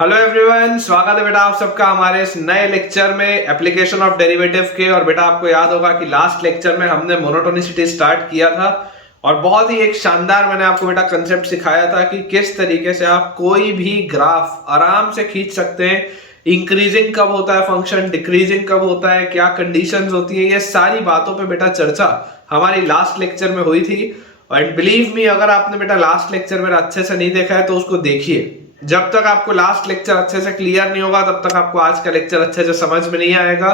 Hello everyone, स्वागत है बेटा आप सबका हमारे इस नए लेक्चर में एप्लीकेशन ऑफ डेरिवेटिव के। और बेटा आपको याद होगा कि लास्ट लेक्चर में हमने मोनोटोनिसिटी स्टार्ट किया था और बहुत ही एक शानदार मैंने आपको बेटा कंसेप्ट सिखाया था कि किस तरीके से आप कोई भी ग्राफ आराम से खींच सकते हैं। इंक्रीजिंग कब होता है फंक्शन, डिक्रीजिंग कब होता है, क्या कंडीशंस होती है, ये सारी बातों पे बेटा चर्चा हमारी लास्ट लेक्चर में हुई थी। एंड बिलीव मी, अगर आपने बेटा लास्ट लेक्चर मेरा अच्छे से नहीं देखा है तो उसको देखिए। जब तक आपको लास्ट लेक्चर अच्छे से क्लियर नहीं होगा तब तक आपको आज का लेक्चर अच्छे से समझ में नहीं आएगा।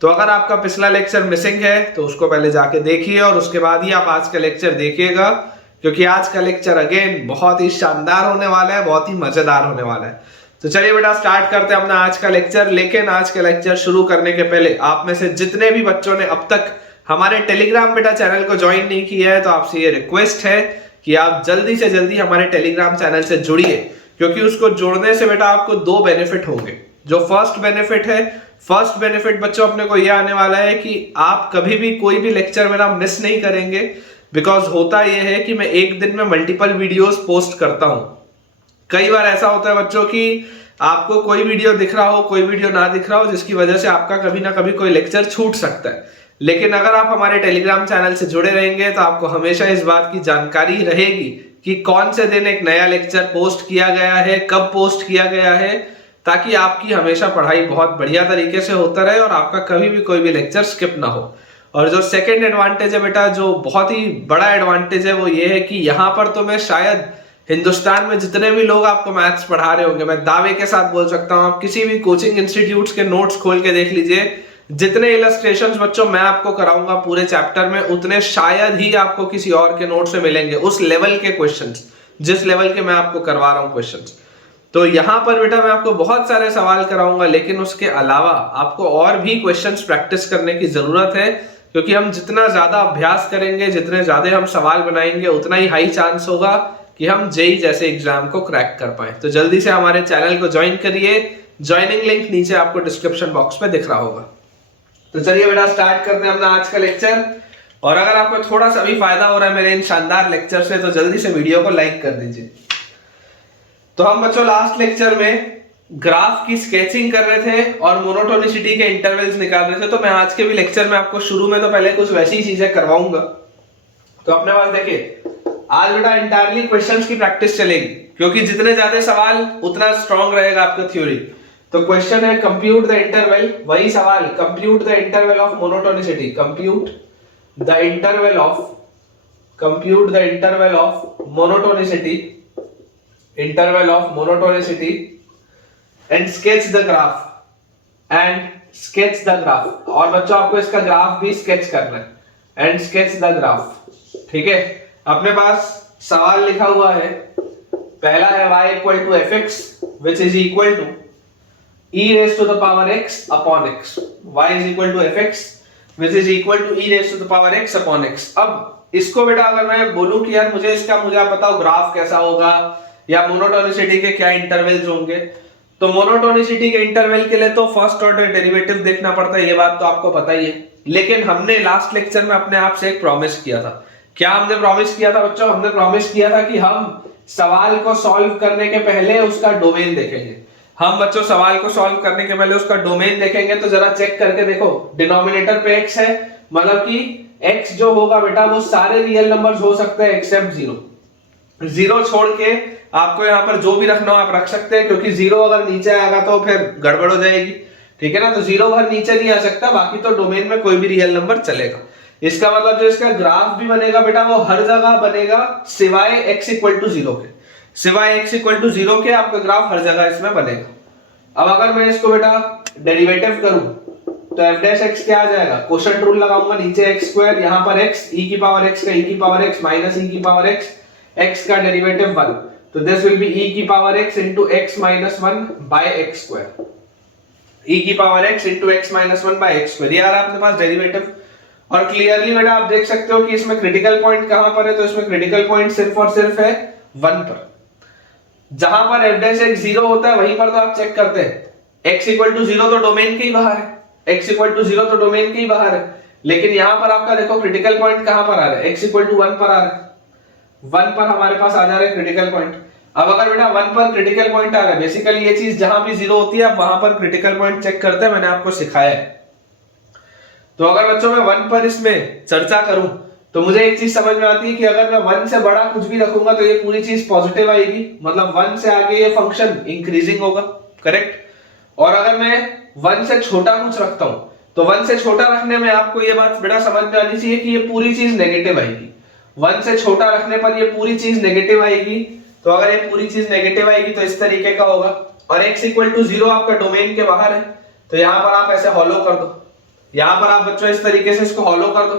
तो अगर आपका पिछला लेक्चर मिसिंग है तो उसको पहले जाके देखिए और उसके बाद ही आप आज का लेक्चर देखिएगा, क्योंकि आज का लेक्चर अगेन बहुत ही शानदार होने वाला है, बहुत ही मजेदार होने वाला है। तो चलिए बेटा स्टार्ट करते हैं अपना आज का लेक्चर। लेकिन आज का लेक्चर शुरू करने के पहले आप में से जितने भी बच्चों ने अब तक हमारे टेलीग्राम बेटा चैनल को ज्वाइन नहीं किया है तो आपसे ये रिक्वेस्ट है कि आप जल्दी से जल्दी हमारे टेलीग्राम चैनल से जुड़िए, क्योंकि उसको जोड़ने से बेटा आपको दो बेनिफिट होंगे। जो फर्स्ट बेनिफिट बच्चों अपने को ये आने वाला है कि आप कभी भी कोई भी लेक्चर मेरा मिस नहीं करेंगे। बिकॉज होता ये है कि मैं एक दिन में मल्टीपल वीडियोस पोस्ट करता हूं। कई बार ऐसा होता है बच्चों कि आपको कोई वीडियो दिख रहा हो, कोई वीडियो ना दिख रहा हो, जिसकी वजह से आपका कभी ना कभी कोई लेक्चर छूट सकता है। लेकिन अगर आप हमारे टेलीग्राम चैनल से जुड़े रहेंगे तो आपको हमेशा इस बात की जानकारी रहेगी कि कौन से दिन एक नया लेक्चर पोस्ट किया गया है, कब पोस्ट किया गया है, ताकि आपकी हमेशा पढ़ाई बहुत बढ़िया तरीके से होता रहे और आपका कभी भी कोई भी लेक्चर स्किप ना हो। और जो सेकंड एडवांटेज है बेटा, जो बहुत ही बड़ा एडवांटेज है, वो ये है कि यहाँ पर तो मैं शायद हिंदुस्तान में जितने भी लोग आपको मैथ्स पढ़ा रहे होंगे, मैं दावे के साथ बोल सकता हूँ, आप किसी भी कोचिंग इंस्टीट्यूट्स के नोट्स खोल के देख लीजिए, जितने इलस्ट्रेशंस बच्चों मैं आपको कराऊंगा पूरे चैप्टर में, उतने शायद ही आपको किसी और के नोट से मिलेंगे। उस लेवल के क्वेश्चंस, जिस लेवल के मैं आपको करवा रहा हूं क्वेश्चंस। तो यहां पर बेटा मैं आपको बहुत सारे सवाल कराऊंगा, लेकिन उसके अलावा आपको और भी क्वेश्चंस प्रैक्टिस करने की जरूरत है, क्योंकि हम जितना ज्यादा अभ्यास करेंगे, जितने ज्यादा हम सवाल बनाएंगे, उतना ही हाई चांस होगा कि हम जेई जैसे एग्जाम को क्रैक कर पाए। तो जल्दी से हमारे चैनल को ज्वाइन करिए। ज्वाइनिंग लिंक नीचे आपको डिस्क्रिप्शन बॉक्स में दिख रहा होगा। तो चलिए बेटा स्टार्ट करते हैं अपना आज का लेक्चर। और अगर आपको थोड़ा सा भी फायदा हो रहा है मेरे इन शानदार लेक्चर से तो जल्दी से वीडियो को लाइक कर दीजिए। तो हम बच्चों लास्ट लेक्चर में ग्राफ की स्केचिंग कर रहे थे और मोनोटोनिसिटी के इंटरवल्स निकाल रहे थे। तो मैं आज के भी लेक्चर में आपको शुरू में तो पहले कुछ वैसी चीजें करवाऊंगा। तो अपने पास देखिए, आज बेटा इंटायरली क्वेश्चंस की प्रैक्टिस चलेगी, क्योंकि जितने ज्यादा सवाल उतना स्ट्रॉन्ग रहेगा आपका थ्योरी। तो क्वेश्चन है कंप्यूट द इंटरवल, वही सवाल, compute the interval of monotonicity, compute the interval of monotonicity and sketch the graph, और बच्चों आपको इसका ग्राफ भी स्केच करना है, एंड स्केच द ग्राफ। ठीक है, अपने पास सवाल लिखा हुआ है, पहला है y equal to fx which is equal to e raised to the power x upon x, y is equal to fx which is equal to e raised to the power x upon x। अब इसको बेटा अगर मैं बोलूं कि यार मुझे आप बताओ ग्राफ कैसा होगा या मोनोटोनिसिटी के क्या इंटरवल्स होंगे, तो मोनोटोनिसिटी के इंटरवल के लिए तो फर्स्ट ऑर्डर डेरिवेटिव देखना पड़ता है, ये बात तो आपको पता ही है। लेकिन हमने लास्ट लेक्चर में अपने आप से एक प्रॉमिस किया था। क्या हमने प्रॉमिस किया था बच्चों? हमने प्रॉमिस किया था कि हम सवाल को सॉल्व करने के पहले उसका डोमेन देखेंगे। हम बच्चों सवाल को सॉल्व करने के पहले उसका डोमेन देखेंगे। तो जरा चेक करके देखो, डिनोमिनेटर पे x है, मतलब कि x जो होगा बेटा वो सारे रियल नंबर्स हो सकते हैं एक्सेप्ट 0 छोड़ के आपको यहाँ पर जो भी रखना हो आप रख सकते हैं, क्योंकि 0 अगर नीचे आएगा तो फिर गड़बड़ हो जाएगी। ठीक है ना, तो 0 हर नीचे नहीं आ सकता, बाकी तो डोमेन में कोई भी रियल नंबर चलेगा। इसका मतलब जो इसका ग्राफ भी बनेगा बेटा वो हर जगह बनेगा सिवाय x इक्वल टू 0 के, सिवाय x इक्वल टू 0 के आपका ग्राफ हर जगह इसमें बनेगा। अब अगर मैं इसको बेटा डेरिवेटिव करूं तो f डैश x क्या आ जाएगा? क्वोशंट रूल लगाऊंगा, नीचे x स्क्वायर, यहां पर x e की पावर x का e की पावर x माइनस e की पावर x का डेरिवेटिव 1, तो दिस विल बी e की power x into x minus 1 by x square, e की power x into x minus 1 by x square. ये आ रहा है अपने पास डेरिवेटिव। और क्लियरली बेटा आप देख सकते हो कि इसमें क्रिटिकल पॉइंट कहां पर है, तो इसमें क्रिटिकल पॉइंट सिर्फ और सिर्फ है 1 पर। जहां पर f डैश x 0 होता है वहीं पर तो आप चेक करते हैं x इक्वल टू 0 तो डोमेन के ही बाहर है, x इक्वल टू 0 तो डोमेन के ही बाहर है। लेकिन यहां पर आपका देखो क्रिटिकल पॉइंट कहां पर आ रहा है, x इक्वल टू 1 पर आ रहा है, 1 पर हमारे पास आ जा रहा है क्रिटिकल पॉइंट। अब अगर बेटा 1 पर क्रिटिकल पॉइंट आ रहा है, बेसिकली ये चीज जहां भी 0 होती है आप वहां पर क्रिटिकल पॉइंट चेक करते हैं, मैंने आपको सिखाया है। तो अगर बच्चों मैं 1 पर इसमें चर्चा करूं तो मुझे एक चीज समझ में आती है कि अगर मैं 1 से बड़ा कुछ भी रखूंगा तो ये पूरी चीज पॉजिटिव आएगी, मतलब 1 से आगे ये फंक्शन इंक्रीजिंग होगा, करेक्ट। और अगर मैं 1 से छोटा कुछ रखता हूं तो 1 से छोटा रखने में आपको ये बात बेटा समझ में आनी चाहिए कि ये पूरी चीज नेगेटिव आएगी। 1 से छोटा रखने पर ये पूरी चीज नेगेटिव आएगी। तो अगर ये पूरी चीज नेगेटिव आएगी तो इस तरीके का होगा। और x इक्वल टू 0 आपका डोमेन के बाहर है, तो यहां पर आप ऐसे हॉलो कर दो, यहां पर आप बच्चों इस तरीके से इसको हॉलो कर दो,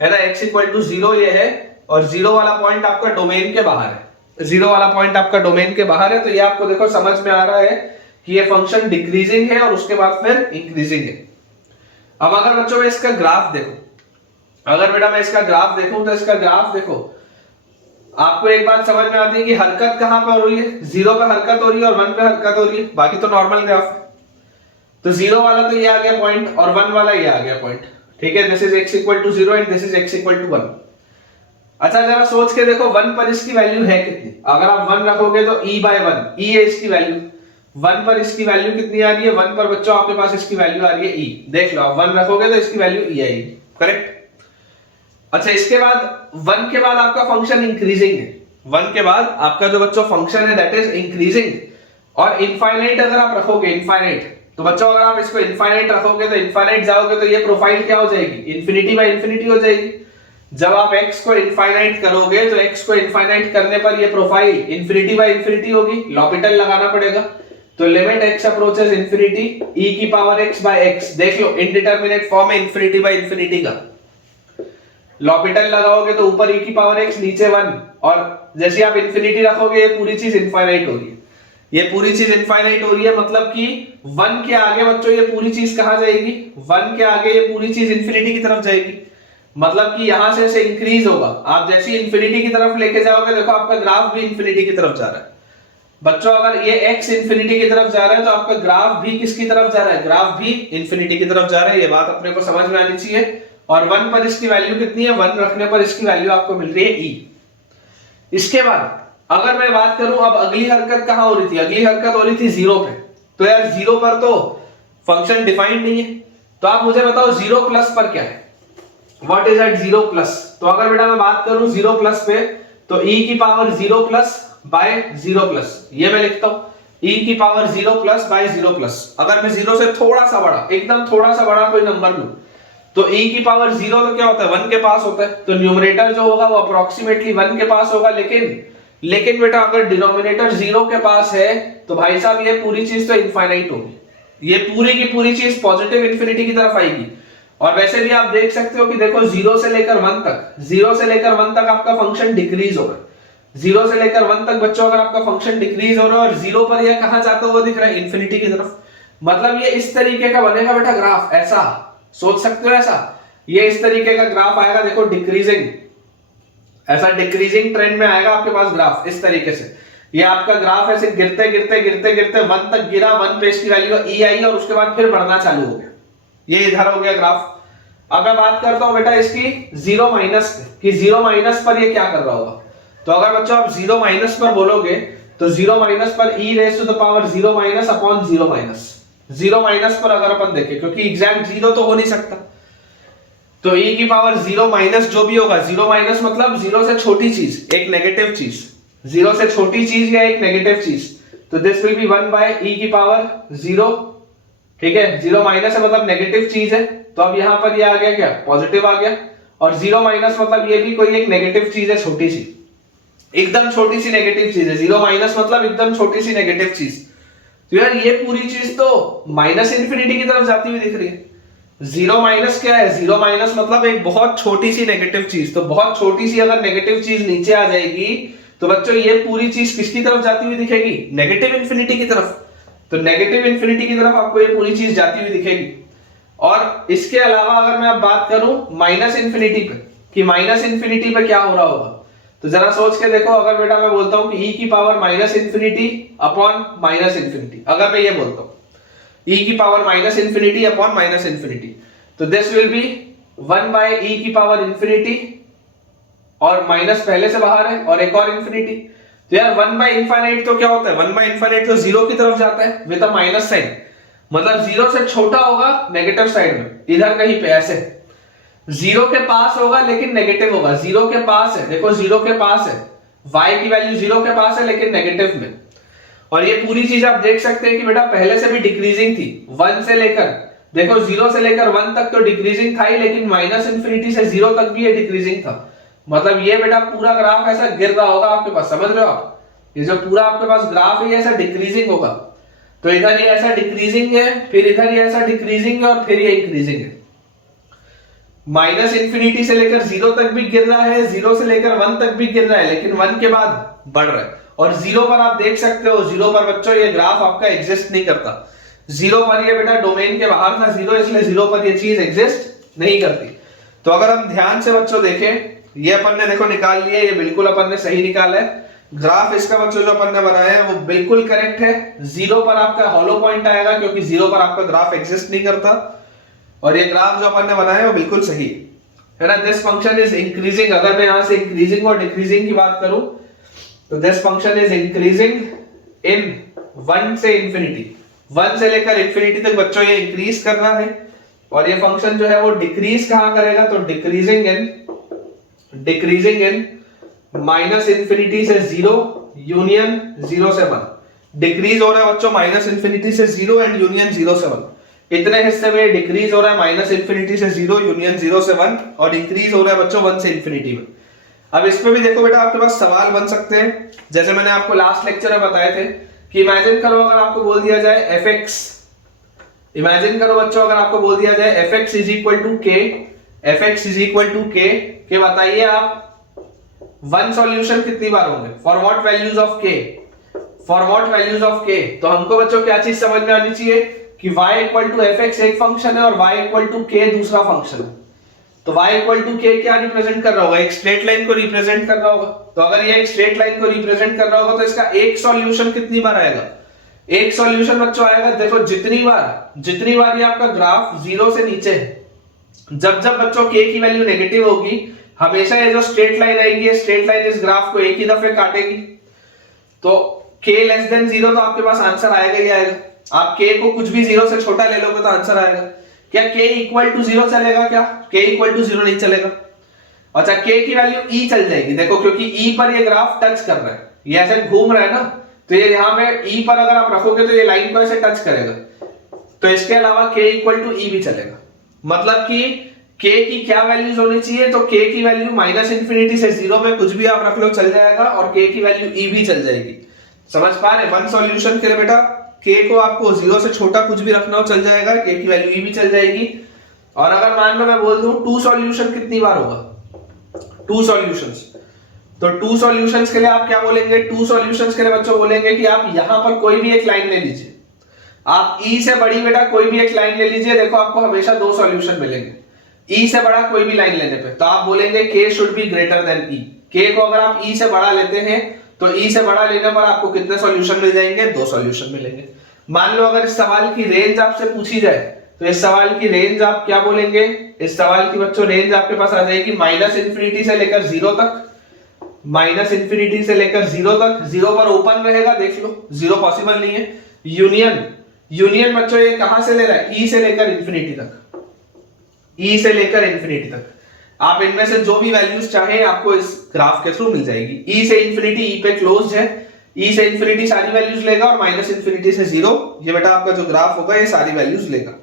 है ना। x इक्वल टू 0 ये है और 0 वाला पॉइंट आपका डोमेन के बाहर है, 0 वाला पॉइंट आपका डोमेन के बाहर है। तो ये आपको देखो समझ में आ रहा है कि ये फंक्शन डिक्रीजिंग है और उसके बाद फिर इंक्रीजिंग है। अब अगर बच्चों मैं इसका ग्राफ देखो, अगर बेटा मैं इसका ग्राफ देखूं तो इसका ग्राफ देखो, आपको एक बात समझ में आती है कि हरकत कहां पर हो रही है, 0 पे हरकत हो रही है और 1 पे हरकत हो रही है, बाकी तो नॉर्मल ग्राफ है। तो 0 वाला तो ये आ गया पॉइंट और 1 वाला ये आ गया पॉइंट, ठीक है। This is x equal to 0 and this is x equal to 1। अच्छा जरा सोच के देखो 1 पर इसकी वैल्यू है कितनी, अगर आप 1 रखोगे तो e/1, e है इसकी वैल्यू। 1 पर इसकी वैल्यू कितनी आ रही है, 1 पर बच्चों आपके पास इसकी वैल्यू आ रही है e, देख लो आप 1 रखोगे तो इसकी वैल्यू e आएगी, करेक्ट। अच्छा इसके बाद 1 के बाद आपका फंक्शन इंक्रीजिंग है, 1 के बाद आपका जो बच्चों फंक्शन है दैट इज इंक्रीजिंग। और इनफाइनाइट अगर आप रखोगे, इनफाइनाइट, तो बच्चों अगर आप इसको इनफाइनाइट रखोगे तो इनफाइनाइट जाओगे तो ये प्रोफाइल क्या हो जाएगी, इन्फिनिटी बाय इन्फिनिटी हो जाएगी। जब आप x को इनफाइनाइट करोगे तो x को इनफाइनाइट करने पर ये प्रोफाइल इन्फिनिटी बाय इन्फिनिटी होगी, लॉपिटल लगाना पड़ेगा। तो limit x approaches infinity e की पावर x बाय x, देख लो इनडिटरमिनेट फॉर्म है इन्फिनिटी बाय इन्फिनिटी का। लॉपिटल लगाओगे तो ऊपर e की पावर x नीचे 1, और जैसे आप इन्फिनिटी रखोगे ये पूरी चीज इनफाइनाइट हो रही है, ये पूरी चीज इनफाइनाइट हो रही है, मतलब कि 1 के आगे बच्चों ये पूरी चीज कहां जाएगी, 1 के आगे ये पूरी चीज इन्फिनिटी की तरफ जाएगी, मतलब कि यहां से ऐसे इंक्रीज होगा। आप जैसे इन्फिनिटी की तरफ लेके जाओगे देखो आपका ग्राफ भी इन्फिनिटी की तरफ जा रहा है। बच्चों अगर ये x इन्फिनिटी की तरफ जा रहा है तो आपका ग्राफ भी किसकी तरफ जा रहा है, ग्राफ भी इन्फिनिटी की तरफ जा रहा है, ये बात अपने को समझ में आनी चाहिए। और 1 पर इसकी वैल्यू कितनी है, 1 रखने पर इसकी वैल्यू आपको मिल रही है e। इसके बाद अगर मैं बात करूं अब अगली हरकत कहां हो रही थी, अगली हरकत हो रही थी 0 पे। तो यार 0 पर तो फंक्शन डिफाइंड नहीं है, तो आप मुझे बताओ 0 प्लस पर क्या है, व्हाट इज एट 0 प्लस। तो अगर बेटा मैं बात करूं 0 प्लस पे तो e की पावर 0 प्लस बाय 0 प्लस, ये मैं लिखता हूं e की पावर 0 प्लस बाय 0 प्लस। अगर मैं 0 से थोड़ा सा बड़ा, एकदम थोड़ा सा बड़ा कोई नंबर लूं तो e की पावर 0 तो क्या होता है 1 के पास होता है, तो न्यूमरेटर जो होगा वो अप्रोक्सीमेटली 1 के पास होगा। लेकिन बेटा अगर डिनोमिनेटर 0 के पास है तो भाई साहब ये पूरी चीज तो इनफाइनाइट होगी, ये पूरी की पूरी चीज पॉजिटिव इन्फिनिटी की तरफ आएगी। और वैसे भी आप देख सकते हो कि देखो 0 से लेकर 1 तक, 0 से लेकर 1 तक आपका फंक्शन डिक्रीज हो रहा है, 0 से लेकर 1 तक बच्चों अगर आपका फंक्शन डिक्रीज हो रहा है और 0 पर यह कहां जाता हुआ दिख रहा है, इन्फिनिटी की तरफ। मतलब ये इस तरीके का बनेगा बेटा ग्राफ, ऐसा सोच सकते हो, ऐसा ये इस तरीके का ग्राफ आएगा, देखो डिक्रीजिंग, ऐसा डिक्रीजिंग ट्रेंड में आएगा आपके पास ग्राफ इस तरीके से। ये आपका ग्राफ ऐसे गिरते गिरते गिरते गिरते 1 तक गिरा, 1 पे इसकी वैल्यू e आई और उसके बाद फिर बढ़ना चालू हो गया, ये इधर हो गया ग्राफ। अब मैं बात करता हूं बेटा इसकी 0 माइनस कि 0 माइनस पर ये क्या कर रहा होगा। तो अगर बच्चों आप 0 माइनस पर बोलोगे तो 0 माइनस पर e raise to the power 0 minus upon 0 minus, 0 minus पर अगर अपन देखें क्योंकि एग्जैक्ट 0 तो हो नहीं सकता, तो e की पावर 0 माइनस जो भी होगा, 0 माइनस मतलब 0 से छोटी चीज, एक नेगेटिव चीज, 0 से छोटी चीज या एक नेगेटिव चीज, तो this will be 1 by e की पावर 0, ठीक है। 0 माइनस है मतलब नेगेटिव चीज है, तो अब यहां पर ये आ गया क्या, पॉजिटिव आ गया। और 0 माइनस मतलब ये भी कोई एक नेगेटिव चीज है, छोटी सी, एकदम छोटी सी नेगेटिव चीज है। 0 माइनस मतलब एकदम छोटी सी नेगेटिव चीज, तो यार ये पूरी चीज तो माइनस इन्फिनिटी की तरफ जाती हुई दिख रही है। 0 माइनस क्या है, 0 माइनस मतलब एक बहुत छोटी सी नेगेटिव चीज, तो बहुत छोटी सी अगर नेगेटिव चीज नीचे आ जाएगी तो बच्चों ये पूरी चीज किसकी तरफ जाती हुई दिखेगी, नेगेटिव इन्फिनिटी की तरफ। तो नेगेटिव इन्फिनिटी की तरफ आपको ये पूरी चीज जाती हुई दिखेगी। और इसके अलावा अगर मैं अब बात करूं माइनस इन्फिनिटी पे कि माइनस इन्फिनिटी पे क्या हो रहा होगा, तो जरा सोच के देखो। अगर बेटा मैं बोलता हूं कि e की power minus infinity upon minus infinity, अगर मैं ये बोलता हूं e की power minus infinity upon minus infinity, तो this will be 1 by e की पावर इन्फिनिटी, और माइनस पहले से बाहर है और एक और इन्फिनिटी, तो यार 1 बाय इनफाइनाइट तो क्या होता है, 1 बाय इनफाइनाइट तो जीरो की तरफ जाता है विद अ माइनस साइन, मतलब जीरो से छोटा होगा नेगेटिव साइड में, इधर कहीं पे ऐसे जीरो के पास होगा लेकिन नेगेटिव होगा, जीरो के पास है, देखो जीरो के पास है, y की वैल्यू जीरो के पास है लेकिन नेगेटिव में। और ये पूरी चीज आप देख सकते हैं कि बेटा पहले से भी डिक्रीजिंग थी, 1 से लेकर देखो 0 से लेकर 1 तक तो डिक्रीजिंग था ही, लेकिन माइनस इंफिनिटी से 0 तक भी ये डिक्रीजिंग था। मतलब ये बेटा पूरा ग्राफ ऐसा गिर रहा होगा आपके पास, समझ रहे हो आप, ये जो पूरा आपके पास ग्राफ है ऐसा डिक्रीजिंग होगा। तो इधर ये ऐसा डिक्रीजिंग है, फिर इधर ये ऐसा डिक्रीजिंग है और फिर ये इंक्रीजिंग है। माइनस इंफिनिटी से लेकर 0 तक भी गिर रहा है, 0 से लेकर 1 तक भी गिर रहा है, लेकिन 1 के बाद बढ़ रहा है। और 0 पर आप देख सकते हो, 0 पर बच्चों ये ग्राफ आपका एग्जिस्ट नहीं करता, 0 पर ये बेटा डोमेन के बाहर था 0, इसलिए 0 पर ये चीज एग्जिस्ट नहीं करती। तो अगर हम ध्यान से बच्चों देखें, ये अपन ने देखो निकाल लिया, ये बिल्कुल अपन ने सही निकाला है ग्राफ इसका बच्चों, जो अपन ने बनाया है वो बिल्कुल करेक्ट है। 0 पर आपका हॉलो पॉइंट आएगा क्योंकि 0 पर आपका ग्राफ एग्जिस्ट नहीं करता, और ये ग्राफ जो अपन ने बनाया है वो बिल्कुल सही है ना। दिस फंक्शन इज इंक्रीजिंग, अगर मैं यहां से इंक्रीजिंग और डिक्रीजिंग की बात करूं तो this function is increasing in 1 से इंफिनिटी, 1 से लेकर इंफिनिटी तक बच्चों ये इंक्रीज कर रहा है। और ये फंक्शन जो है वो डिक्रीज कहां करेगा, तो डिक्रीजिंग इन माइनस इंफिनिटी से 0 यूनियन 0 से 1, डिक्रीज हो रहा है बच्चों माइनस इंफिनिटी से 0 एंड यूनियन 0 से 1, इतने हिस्से में डिक्रीज हो रहा है माइनस इंफिनिटी से 0 यूनियन 0 से 1, और इंक्रीज हो रहा है बच्चों 1 से इंफिनिटी में। अब इस पे भी देखो बेटा आपके पास सवाल बन सकते हैं, जैसे मैंने आपको लास्ट लेक्चर में बताए थे कि इमेजिन करो अगर आपको बोल दिया जाए fx, इमेजिन करो बच्चों अगर आपको बोल दिया जाए fx is equal to k, fx is equal to k, के बताइए आप 1 सॉल्यूशन कितनी बार होंगे, for what values of k, for what values of k। तो हमको बच्चों क्या चीज समझ में आनी चाहिए कि y इक्वल टू fx एक फंक्शन है और y इक्वल टू k दूसरा फंक्शन है। तो y इक्वल टू k क्या रिप्रेजेंट कर रहा होगा, एक स्ट्रेट लाइन को रिप्रेजेंट कर रहा होगा। तो अगर ये एक स्ट्रेट लाइन को रिप्रेजेंट कर रहा होगा तो इसका एक सॉल्यूशन कितनी बार आएगा, एक सॉल्यूशन बच्चों आएगा, देखो जितनी बार ये आपका ग्राफ 0 से नीचे है, जब जब बच्चों k की वैल्यू नेगेटिव होगी हमेशा ये जो स्ट्रेट लाइन आएगी, ये स्ट्रेट लाइन इस ग्राफ को एक ही दफे काटेगी। तो k लेस देन 0 तो आपके पास आंसर आएगा ही आएगा। आप k को कुछ भी 0 से छोटा ले लोगे तो आंसर आएगा। क्या k इक्वल टू 0 चलेगा, क्या k इक्वल टू 0 नहीं चलेगा। अच्छा k की वैल्यू e चल जाएगी, देखो क्योंकि e पर ये ग्राफ टच कर रहा है, ये ऐसे घूम रहा है ना, तो ये यहाँ पे e पर अगर आप रखोगे तो ये लाइन को ऐसे टच करेगा, तो इसके अलावा k इक्वल टू e भी चलेगा। मतलब कि k की क्या वैल्यूज होनी चाहिए, तो k की वैल्यू माइनस इंफिनिटी से 0 में कुछ भी आप रख लो चल जाएगा, और k की वैल्यू e भी चल जाएगी। समझ पा रहे, 1 सॉल्यूशन के लिए बेटा k को आपको 0 से छोटा कुछ भी रखना हो चल जाएगा, k की वैल्यू e भी चल जाएगी। और अगर मान लो मैं बोल दूं 2 सॉल्यूशन कितनी बार होगा, 2 सॉल्यूशंस, तो 2 सॉल्यूशंस के लिए आप क्या बोलेंगे, 2 सॉल्यूशंस के लिए बच्चों बोलेंगे कि आप यहां पर कोई भी एक लाइन ले लीजिए, आप e से बड़ी बेटा कोई भी एक लाइन ले लीजिए, देखो आपको हमेशा 2 सॉल्यूशन मिलेंगे e से बड़ा कोई भी लाइन लेने पे। तो आप बोलेंगे k should be greater than e, k को अगर आप e से बड़ा लेते हैं तो e से बड़ा लेने पर आपको कितने सॉल्यूशन मिल जाएंगे, 2 सॉल्यूशन मिलेंगे। मान लो अगर इस सवाल की रेंज आपसे पूछी जाए तो इस सवाल की रेंज आप क्या बोलेंगे, इस सवाल की बच्चों रेंज आपके पास आ जाएगी माइनस इंफिनिटी से लेकर 0 तक, माइनस इंफिनिटी से लेकर 0 तक, 0 पर ओपन रहेगा, देख लो 0 पॉसिबल नहीं है। यूनियन बच्चों ये कहां से ले रहा है, e से लेकर इंफिनिटी तक, e से लेकर इंफिनिटी तक। आप इनमें से जो भी वैल्यूज चाहे आपको इस ग्राफ के थ्रू मिल जाएगी। e से इंफिनिटी e पे क्लोज्ड है, e से इंफिनिटी सारी वैल्यूज लेगा, और माइनस इंफिनिटी से 0 ये बेटा आपका जो ग्राफ होगा ये सारी वैल्यूज लेगा।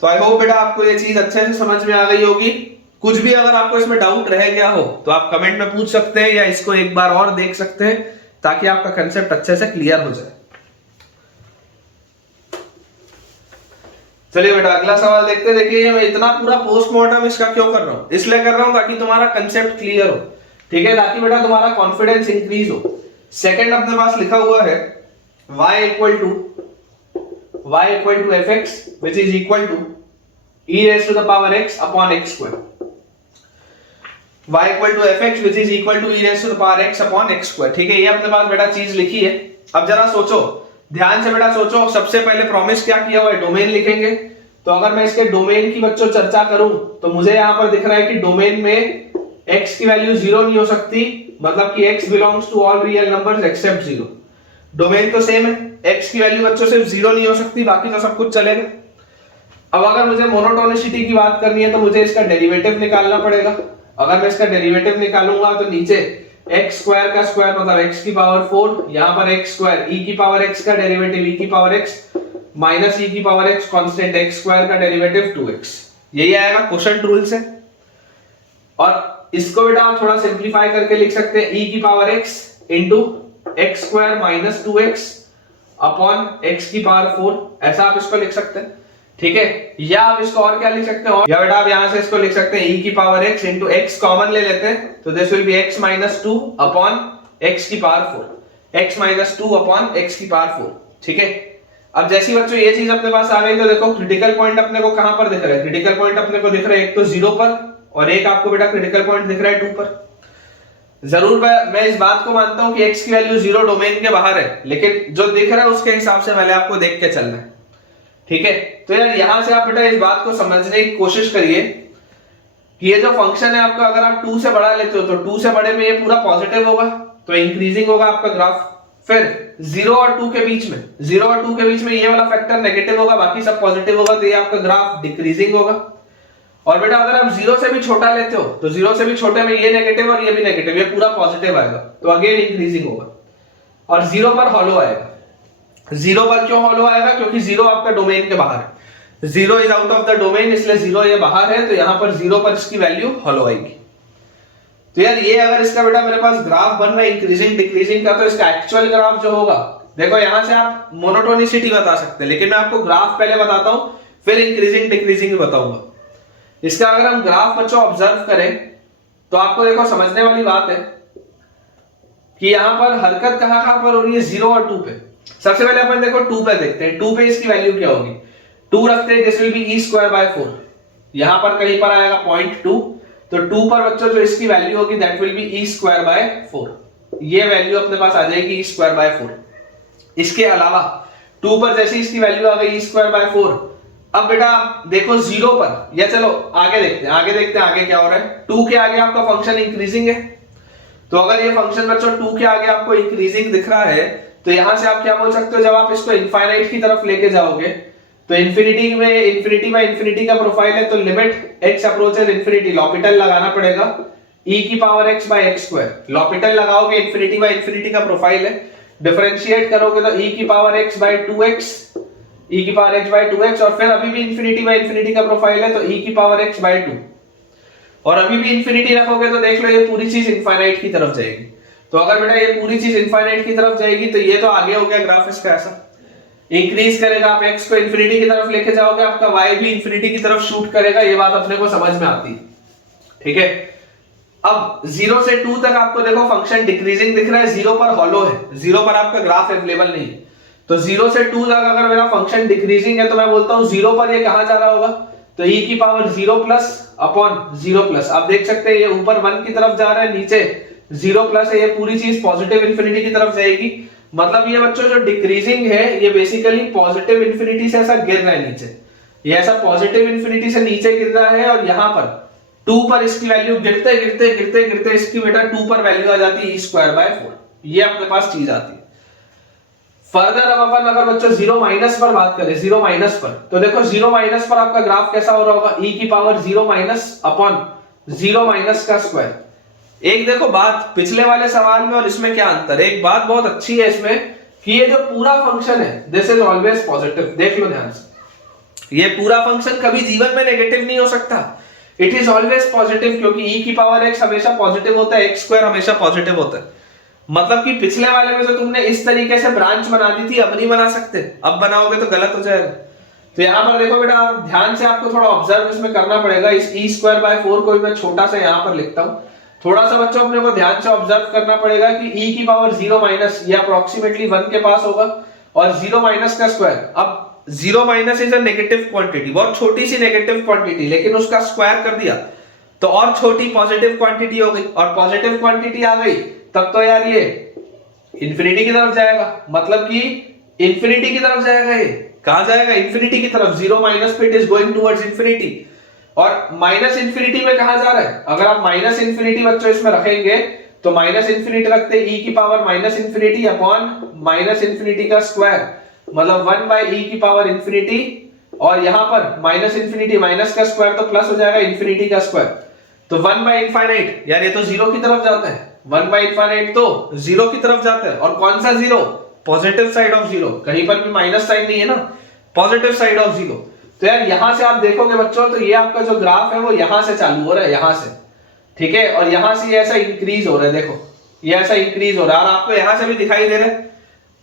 तो आई होप बेटा आपको ये चीज अच्छे से समझ में आ गई होगी। कुछ भी अगर आपको इसमें डाउट रह गया हो तो आप कमेंट में पूछ सकते हैं, या इसको एक बार और देख सकते हैं ताकि आपका कंसेप्ट अच्छे से क्लियर हो जाए। चलिए बेटा अगला सवाल देखते हैं। देखिए मैं इतना पूरा पोस्टमार्टम इसका क्यों कर रहा हूं, इसलिए कर रहा हूं ताकि तुम्हारा कंसेप्ट क्लियर हो, ठीक है, ताकि बेटा तुम्हारा कॉन्फिडेंस इंक्रीज हो। सेकंड अपने पास लिखा हुआ है y equal to fx which is equal to e raised to the power x upon x square, y equal to fx which is equal to e raised to the power x upon x square, ठीक है, ये अपने पास बेटा चीज लिखी है। अब जरा सोचो, ध्यान से बेटा सोचो, सबसे पहले प्रॉमिस क्या किया हुआ है, डोमेन लिखेंगे। तो अगर मैं इसके डोमेन की बच्चों चर्चा करूं तो मुझे यहां पर दिख रहा है कि डोमेन में x की वैल्यू 0 नहीं हो सकती, मतलब कि x belongs to all real numbers except 0। Domain तो सेम है, x की वैल्यू बच्चों सिर्फ 0 नहीं हो सकती, बाकी तो सब कुछ चलेगा। अब अगर मुझे मोनोटोनिसिटी की बात करनी है तो मुझे इसका डेरिवेटिव निकालना पड़ेगा। अगर मैं इसका डेरिवेटिव निकालूंगा तो नीचे x स्क्वायर का स्क्वायर मतलब x की पावर 4, यहां पर x स्क्वायर e की पावर x का डेरिवेटिव e की पावर x माइनस e की power x constant x square का डेरिवेटिव 2x, यही आएगा क्वोशंट रूल से। और इसको बेटा आप थोड़ा सिंपलीफाई करके लिख सकते हैं e की power x into x square minus 2x upon x की पावर 4, ऐसा आप इसको लिख सकते हैं, ठीक है। या आप इसको और क्या लिख सकते हैं, या बेटा आप यहां से इसको लिख सकते हैं e की power x into x common ले लेते हैं तो this will B x minus 2 upon x की power 4, x minus 2 upon x की पावर 4, ठीक है। अब जैसी बच्चों ये चीज अपने पास आ गई तो देखो क्रिटिकल पॉइंट अपने को कहां पर दिख रहा है, क्रिटिकल पॉइंट अपने को दिख रहा है एक तो 0 पर और एक आपको बेटा क्रिटिकल पॉइंट दिख रहा है 2 पर। जरूर मैं इस बात को मानता हूं कि x की वैल्यू 0 डोमेन के बाहर है, लेकिन जो दिख रहा है उसके हिसाब से पहले आपको देख के चलना है, ठीक है। तो यार यहां से आप बेटा इस बात को समझने की कोशिश करिए कि ये जो फंक्शन है आपका, अगर आप 2 से बड़ा लेते हो तो 2 से बड़े में ये पूरा पॉजिटिव होगा तो इंक्रीजिंग होगा आपका ग्राफ। फिर 0 और 2 के बीच में, 0 और 2 के बीच में ये वाला फैक्टर नेगेटिव होगा, बाकी सब पॉजिटिव होगा तो ये आपका ग्राफ डिक्रीजिंग होगा। और बेटा अगर आप 0 से भी छोटा लेते हो तो 0 से भी छोटे में ये नेगेटिव और ये भी नेगेटिव, ये पूरा पॉजिटिव आएगा तो अगेन इंक्रीजिंग होगा। और 0 पर हॉलो आएगा। 0 पर क्यों हॉलो आएगा, क्योंकि 0 आपका डोमेन के बाहर है, 0 is out of the domain, इसलिए 0 ये बाहर है तो यहां पर 0 पर इसकी वैल्यू हॉलो आएगी। तो यार ये अगर इसका बेटा मेरे पास ग्राफ बन रहा है इंक्रीजिंग डिक्रीजिंग का, तो इसका एक्चुअल ग्राफ जो होगा, देखो यहां से आप मोनोटोनिसिटी बता सकते हैं, लेकिन मैं आपको ग्राफ पहले बताता हूं फिर इंक्रीजिंग डिक्रीजिंग बताऊंगा। इसका अगर हम ग्राफ बच्चों ऑब्जर्व करें तो आपको देखो समझने वाली बात है कि यहां पर हरकत कहां कहां पर हो रही है, 0 और 2 पे। सबसे पहले अपन देखो 2 पे देखते हैं, 2 पे इसकी वैल्यू क्या होगी, 2 रखते हैं, this will be e square by 4, यहां पर कहीं पर आएगा 0.2, तो 2 पर बच्चों जो इसकी वैल्यू होगी that will be e square by 4, ये वैल्यू अपने पास आ जाएगी e स्क्वायर बाय 4। इसके अलावा 2 पर जैसे इसकी वैल्यू आ गई e स्क्वायर बाय 4, अब बेटा आप देखो 0 पर, या चलो आगे देखते हैं आगे क्या हो रहा है। 2 के आगे आपका फंक्शन इंक्रीजिंग है, तो अगर ये फंक्शन बच्चों 2 के आगे आपको इंक्रीजिंग दिख रहा है तो यहां से आप क्या बोल सकते हो, जब आप इसको इनफाइनाइट की तरफ लेके जाओगे तो इन्फिनिटी में इन्फिनिटी बाय इन्फिनिटी का प्रोफाइल है, तो limit x approaches infinity, L'Hopital लगाना पड़ेगा e की power x by x square, L'Hopital लगाओगे इन्फिनिटी बाय इन्फिनिटी का प्रोफाइल है, डिफरेंशिएट करोगे तो e की power x by 2x, e की पावर x बाय 2x, और फिर अभी भी इन्फिनिटी बाय इन्फिनिटी का प्रोफाइल है तो e की पावर x बाय 2, और अभी भी इन्फिनिटी रखोगे तो देख लो ये पूरी चीज इनफाइनाइट की तरफ जाएगी। तो अगर बेटा ये पूरी चीज इनफाइनाइट की तरफ जाएगी तो ये तो आगे हो गया ग्राफ इसका, ऐसा इंक्रीज करेगा, आप x को इन्फिनिटी की तरफ लेके जाओगे, आपका y भी इन्फिनिटी की तरफ शूट करेगा, ये बात अपने को समझ में आती है, ठीक है। अब 0 से 2 तक आपको देखो फंक्शन डिक्रीजिंग दिख रहा है, 0 पर हॉलो है, 0 पर आपका ग्राफ अवेलेबल नहीं है, तो 0 से 2 तक अगर मेरा फंक्शन डिक्रीजिंग है तो मैं बोलता हूं 0 पर ये कहां जा रहा होगा, तो e की पावर 0 प्लस अपॉन 0 प्लस, आप देख सकते हैं ये ऊपर 1 की तरफ जा रहा है, नीचे 0 प्लस है, ये पूरी चीज पॉजिटिव इन्फिनिटी की तरफ जाएगी। मतलब ये बच्चों जो डिक्रीजिंग है ये बेसिकली पॉजिटिव इन्फिनिटी से ऐसा गिर रहा है नीचे, ये ऐसा पॉजिटिव इन्फिनिटी से नीचे गिर रहा है, और यहां पर 2 पर इसकी वैल्यू गिरते गिरते गिरते गिरते इसकी बेटा 2 पर वैल्यू आ जाती है e स्क्वायर बाय 4, ये अपने पास चीज आती है। फर्दर अब अपन अगर बच्चों 0 माइनस पर बात करें, 0 माइनस पर, तो देखो 0 माइनस पर आपका ग्राफ कैसा हो रहा होगा, e की पावर 0 माइनस अपॉन 0 माइनस का स्क्वायर। एक देखो बात पिछले वाले सवाल में और इसमें क्या अंतर है, एक बात बहुत अच्छी है इसमें कि ये जो पूरा फंक्शन है दिस इज ऑलवेज पॉजिटिव, देख लो ध्यान से, ये पूरा फंक्शन कभी जीवन में नेगेटिव नहीं हो सकता, इट इज ऑलवेज पॉजिटिव, क्योंकि e की पावर x हमेशा पॉजिटिव होता है, x स्क्वायर हमेशा पॉजिटिव होता है। मतलब कि पिछले वाले में जो तुमने इस तरीके से ब्रांच बना दी थी अब नहीं बना सकते, अब बनाओगे तो गलत हो जाएगा। तो यहां पर देखो बेटा ध्यान से आपको थोड़ा ऑब्जर्व इसमें करना पड़ेगा, इस e स्क्वायर बाय 4 को मैं छोटा सा यहां पर लिखता हूं, थोड़ा सा बच्चों अपने को ध्यान से ऑब्जर्व करना पड़ेगा कि e की पावर 0 माइनस ये अप्रोक्सीमेटली 1 के पास होगा, और 0 माइनस का स्क्वायर, अब 0 minus is a negative quantity, बहुत छोटी सी नेगेटिव क्वांटिटी, लेकिन उसका स्क्वायर कर दिया तो और छोटी पॉजिटिव क्वांटिटी हो गई, और पॉजिटिव क्वांटिटी आ गई तब तो यार ये इंफिनिटी की तरफ जाएगा, मतलब कि इंफिनिटी की तरफ जाएगा, ये कहां जाएगा, इंफिनिटी की तरफ, 0 माइनस पे it is going towards infinity, और माइनस इंफिनिटी में कहां जा रहा है, अगर आप माइनस इंफिनिटी बच्चों इसमें रखेंगे तो माइनस इंफिनिटी रखते हैं, e की power minus infinity upon minus infinity का स्क्वायर, मतलब 1 बाय e की पावर इंफिनिटी, और यहां पर माइनस इंफिनिटी माइनस का स्क्वायर तो प्लस हो जाएगा इंफिनिटी का स्क्वायर, तो 1 बाय इनफाइनाइट, यार ये तो जीरो की तरफ जाता है, 1 बाय इनफाइनाइट तो जीरो की तरफ जाता है, और कौन सा zero, positive side of zero, कहीं पर भी माइनस साइन नहीं है ना, पॉजिटिव साइड ऑफ जीरो। तो यार यहां से आप देखोगे बच्चों, तो ये आपका जो ग्राफ है वो यहां से चालू हो रहा है, यहां से, ठीक है, और यहां से ऐसा इंक्रीज हो रहा है, देखो ये ऐसा इंक्रीज हो रहा है, और आपको यहां से भी दिखाई दे रहा है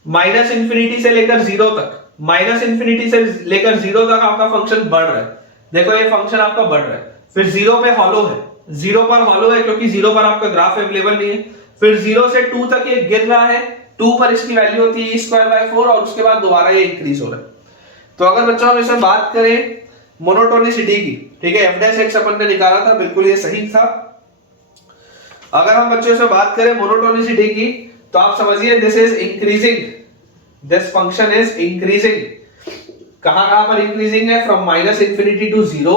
माइनस इंफिनिटी से लेकर जीरो तक, माइनस इंफिनिटी से लेकर जीरो तक आपका फंक्शन बढ़ रहा है, देखो ये फंक्शन आपका बढ़ रहा है, फिर जीरो पे हॉलो है, जीरो पर हॉलो है क्योंकि जीरो पर आपका ग्राफ अवेलेबल नहीं है, फिर जीरो से 2 तक ये गिर रहा है, 2 पर इसकी वैल्यू होती है e²/4, और उसके बाद दोबारा ये इंक्रीज हो रहा है। तो अगर बच्चों हम इसमें बात करें मोनोटोनिसिटी की, ठीक है, f' अपन ने निकाला था, बिल्कुल ये सही था। अगर हम बच्चों से बात करें मोनोटोनिसिटी की, तो आप समझिए this is increasing, this function is increasing, कहां पर इंक्रीजिंग है, from minus infinity to zero,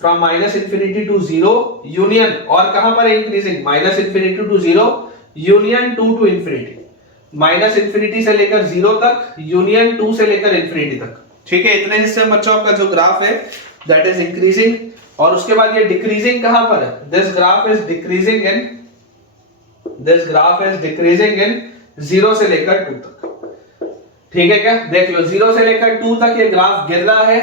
from minus infinity to zero union, और कहां पर increasing, minus infinity to zero union 2 to infinity, minus infinity से लेकर जीरो तक यूनियन 2 से लेकर इंफिनिटी तक, ठीक है, इतने हिस्से में बच्चों आपका जो ग्राफ है दैट इज इंक्रीजिंग, और उसके बाद ये डिक्रीजिंग कहां पर है, this graph is decreasing in, this graph is decreasing in 0 से लेकर 2 तक, ठीक है क्या, देख लो 0 से लेकर 2 तक ये ग्राफ गिर रहा है,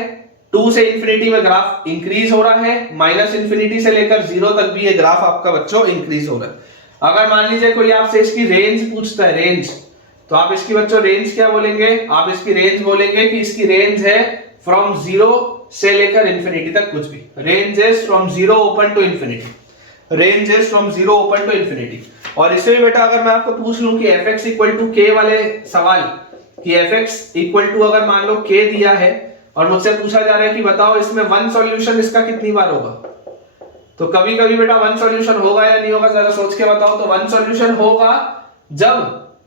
2 से इंफिनिटी में ग्राफ इंक्रीज हो रहा है, माइनस इंफिनिटी से लेकर 0 तक भी ये ग्राफ आपका बच्चों इंक्रीज हो रहा है। अगर मान लीजिए कोई आपसे इसकी रेंज पूछता है, रेंज, तो आप इसकी बच्चों रेंज क्या बोलेंगे, आप इसकी रेंज बोलेंगे कि इसकी रेंज है फ्रॉम 0 से लेकर इंफिनिटी तक, कुछ भी, range is from 0 open to infinity, range is from 0 open to infinity. और इसमें बेटा अगर मैं आपको पूछ लूं कि fx इक्वल टू k वाले सवाल, कि fx इक्वल टू अगर मान लो k दिया है और मुझसे पूछा जा रहा है कि बताओ इसमें वन सॉल्यूशन इसका कितनी बार होगा, तो कभी कभी बेटा वन सॉल्यूशन होगा या नहीं होगा, जरा सोच के बताओ। तो वन सॉल्यूशन होगा जब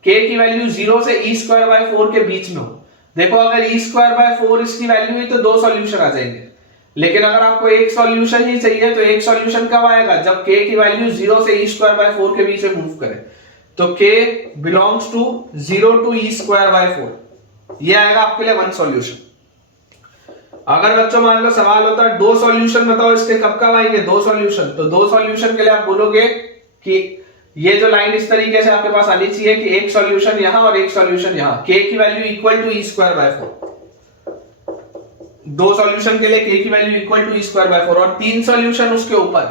k की वैल्यू 0 से e²/4 के बीच में हो। देखो अगर e²/4 इसकी वैल्यू हुई तो 2 सॉल्यूशन आ जाएंगे, लेकिन अगर आपको एक सॉल्यूशन ही चाहिए तो एक सॉल्यूशन कब आएगा, जब k की वैल्यू 0 से e²/4 के बीच में मूव करे, तो k belongs to 0 to e²/4, ये आएगा आपके लिए वन सॉल्यूशन। अगर बच्चों मान लो सवाल होता है 2 सॉल्यूशन बताओ इसके कब कब आएंगे, 2 सॉल्यूशन, तो 2 सॉल्यूशन के लिए आप बोलोगे कि ये जो लाइन इस तरीके से आपके पास आनी चाहिए कि एक सॉल्यूशन यहां और एक सॉल्यूशन यहां, k की value equal to e²/4, 2 solution के लिए k की वैल्यू इक्वल टू e²/4, और 3 सॉल्यूशन उसके ऊपर।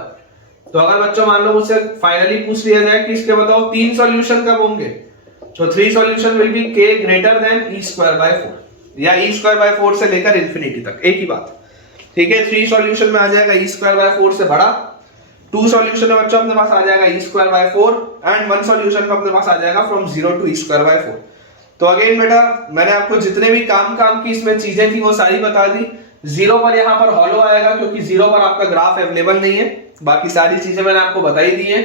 तो अगर बच्चों मान लो मुझसे फाइनली पूछ लिया जाए कि इसके बताओ 3 सॉल्यूशन कब होंगे, तो 3 solution will be k greater than e²/4, या e²/4 से लेकर इंफिनिटी तक, एक ही बात, ठीक है। 3 सॉल्यूशन में आ जाएगा e²/4 से बड़ा, 2 सॉल्यूशन में बच्चों अपने पास आ जाएगा e²/4, एंड 1 सॉल्यूशन में अपने पास आ जाएगा फ्रॉम 0 टू e²/4। तो अगेन बेटा मैंने आपको जितने भी काम की इसमें चीजें थी वो सारी बता दी। 0 पर यहां पर हॉलो आएगा क्योंकि 0 पर आपका ग्राफ अवेलेबल नहीं है, बाकी सारी चीजें मैंने आपको बताई दी है।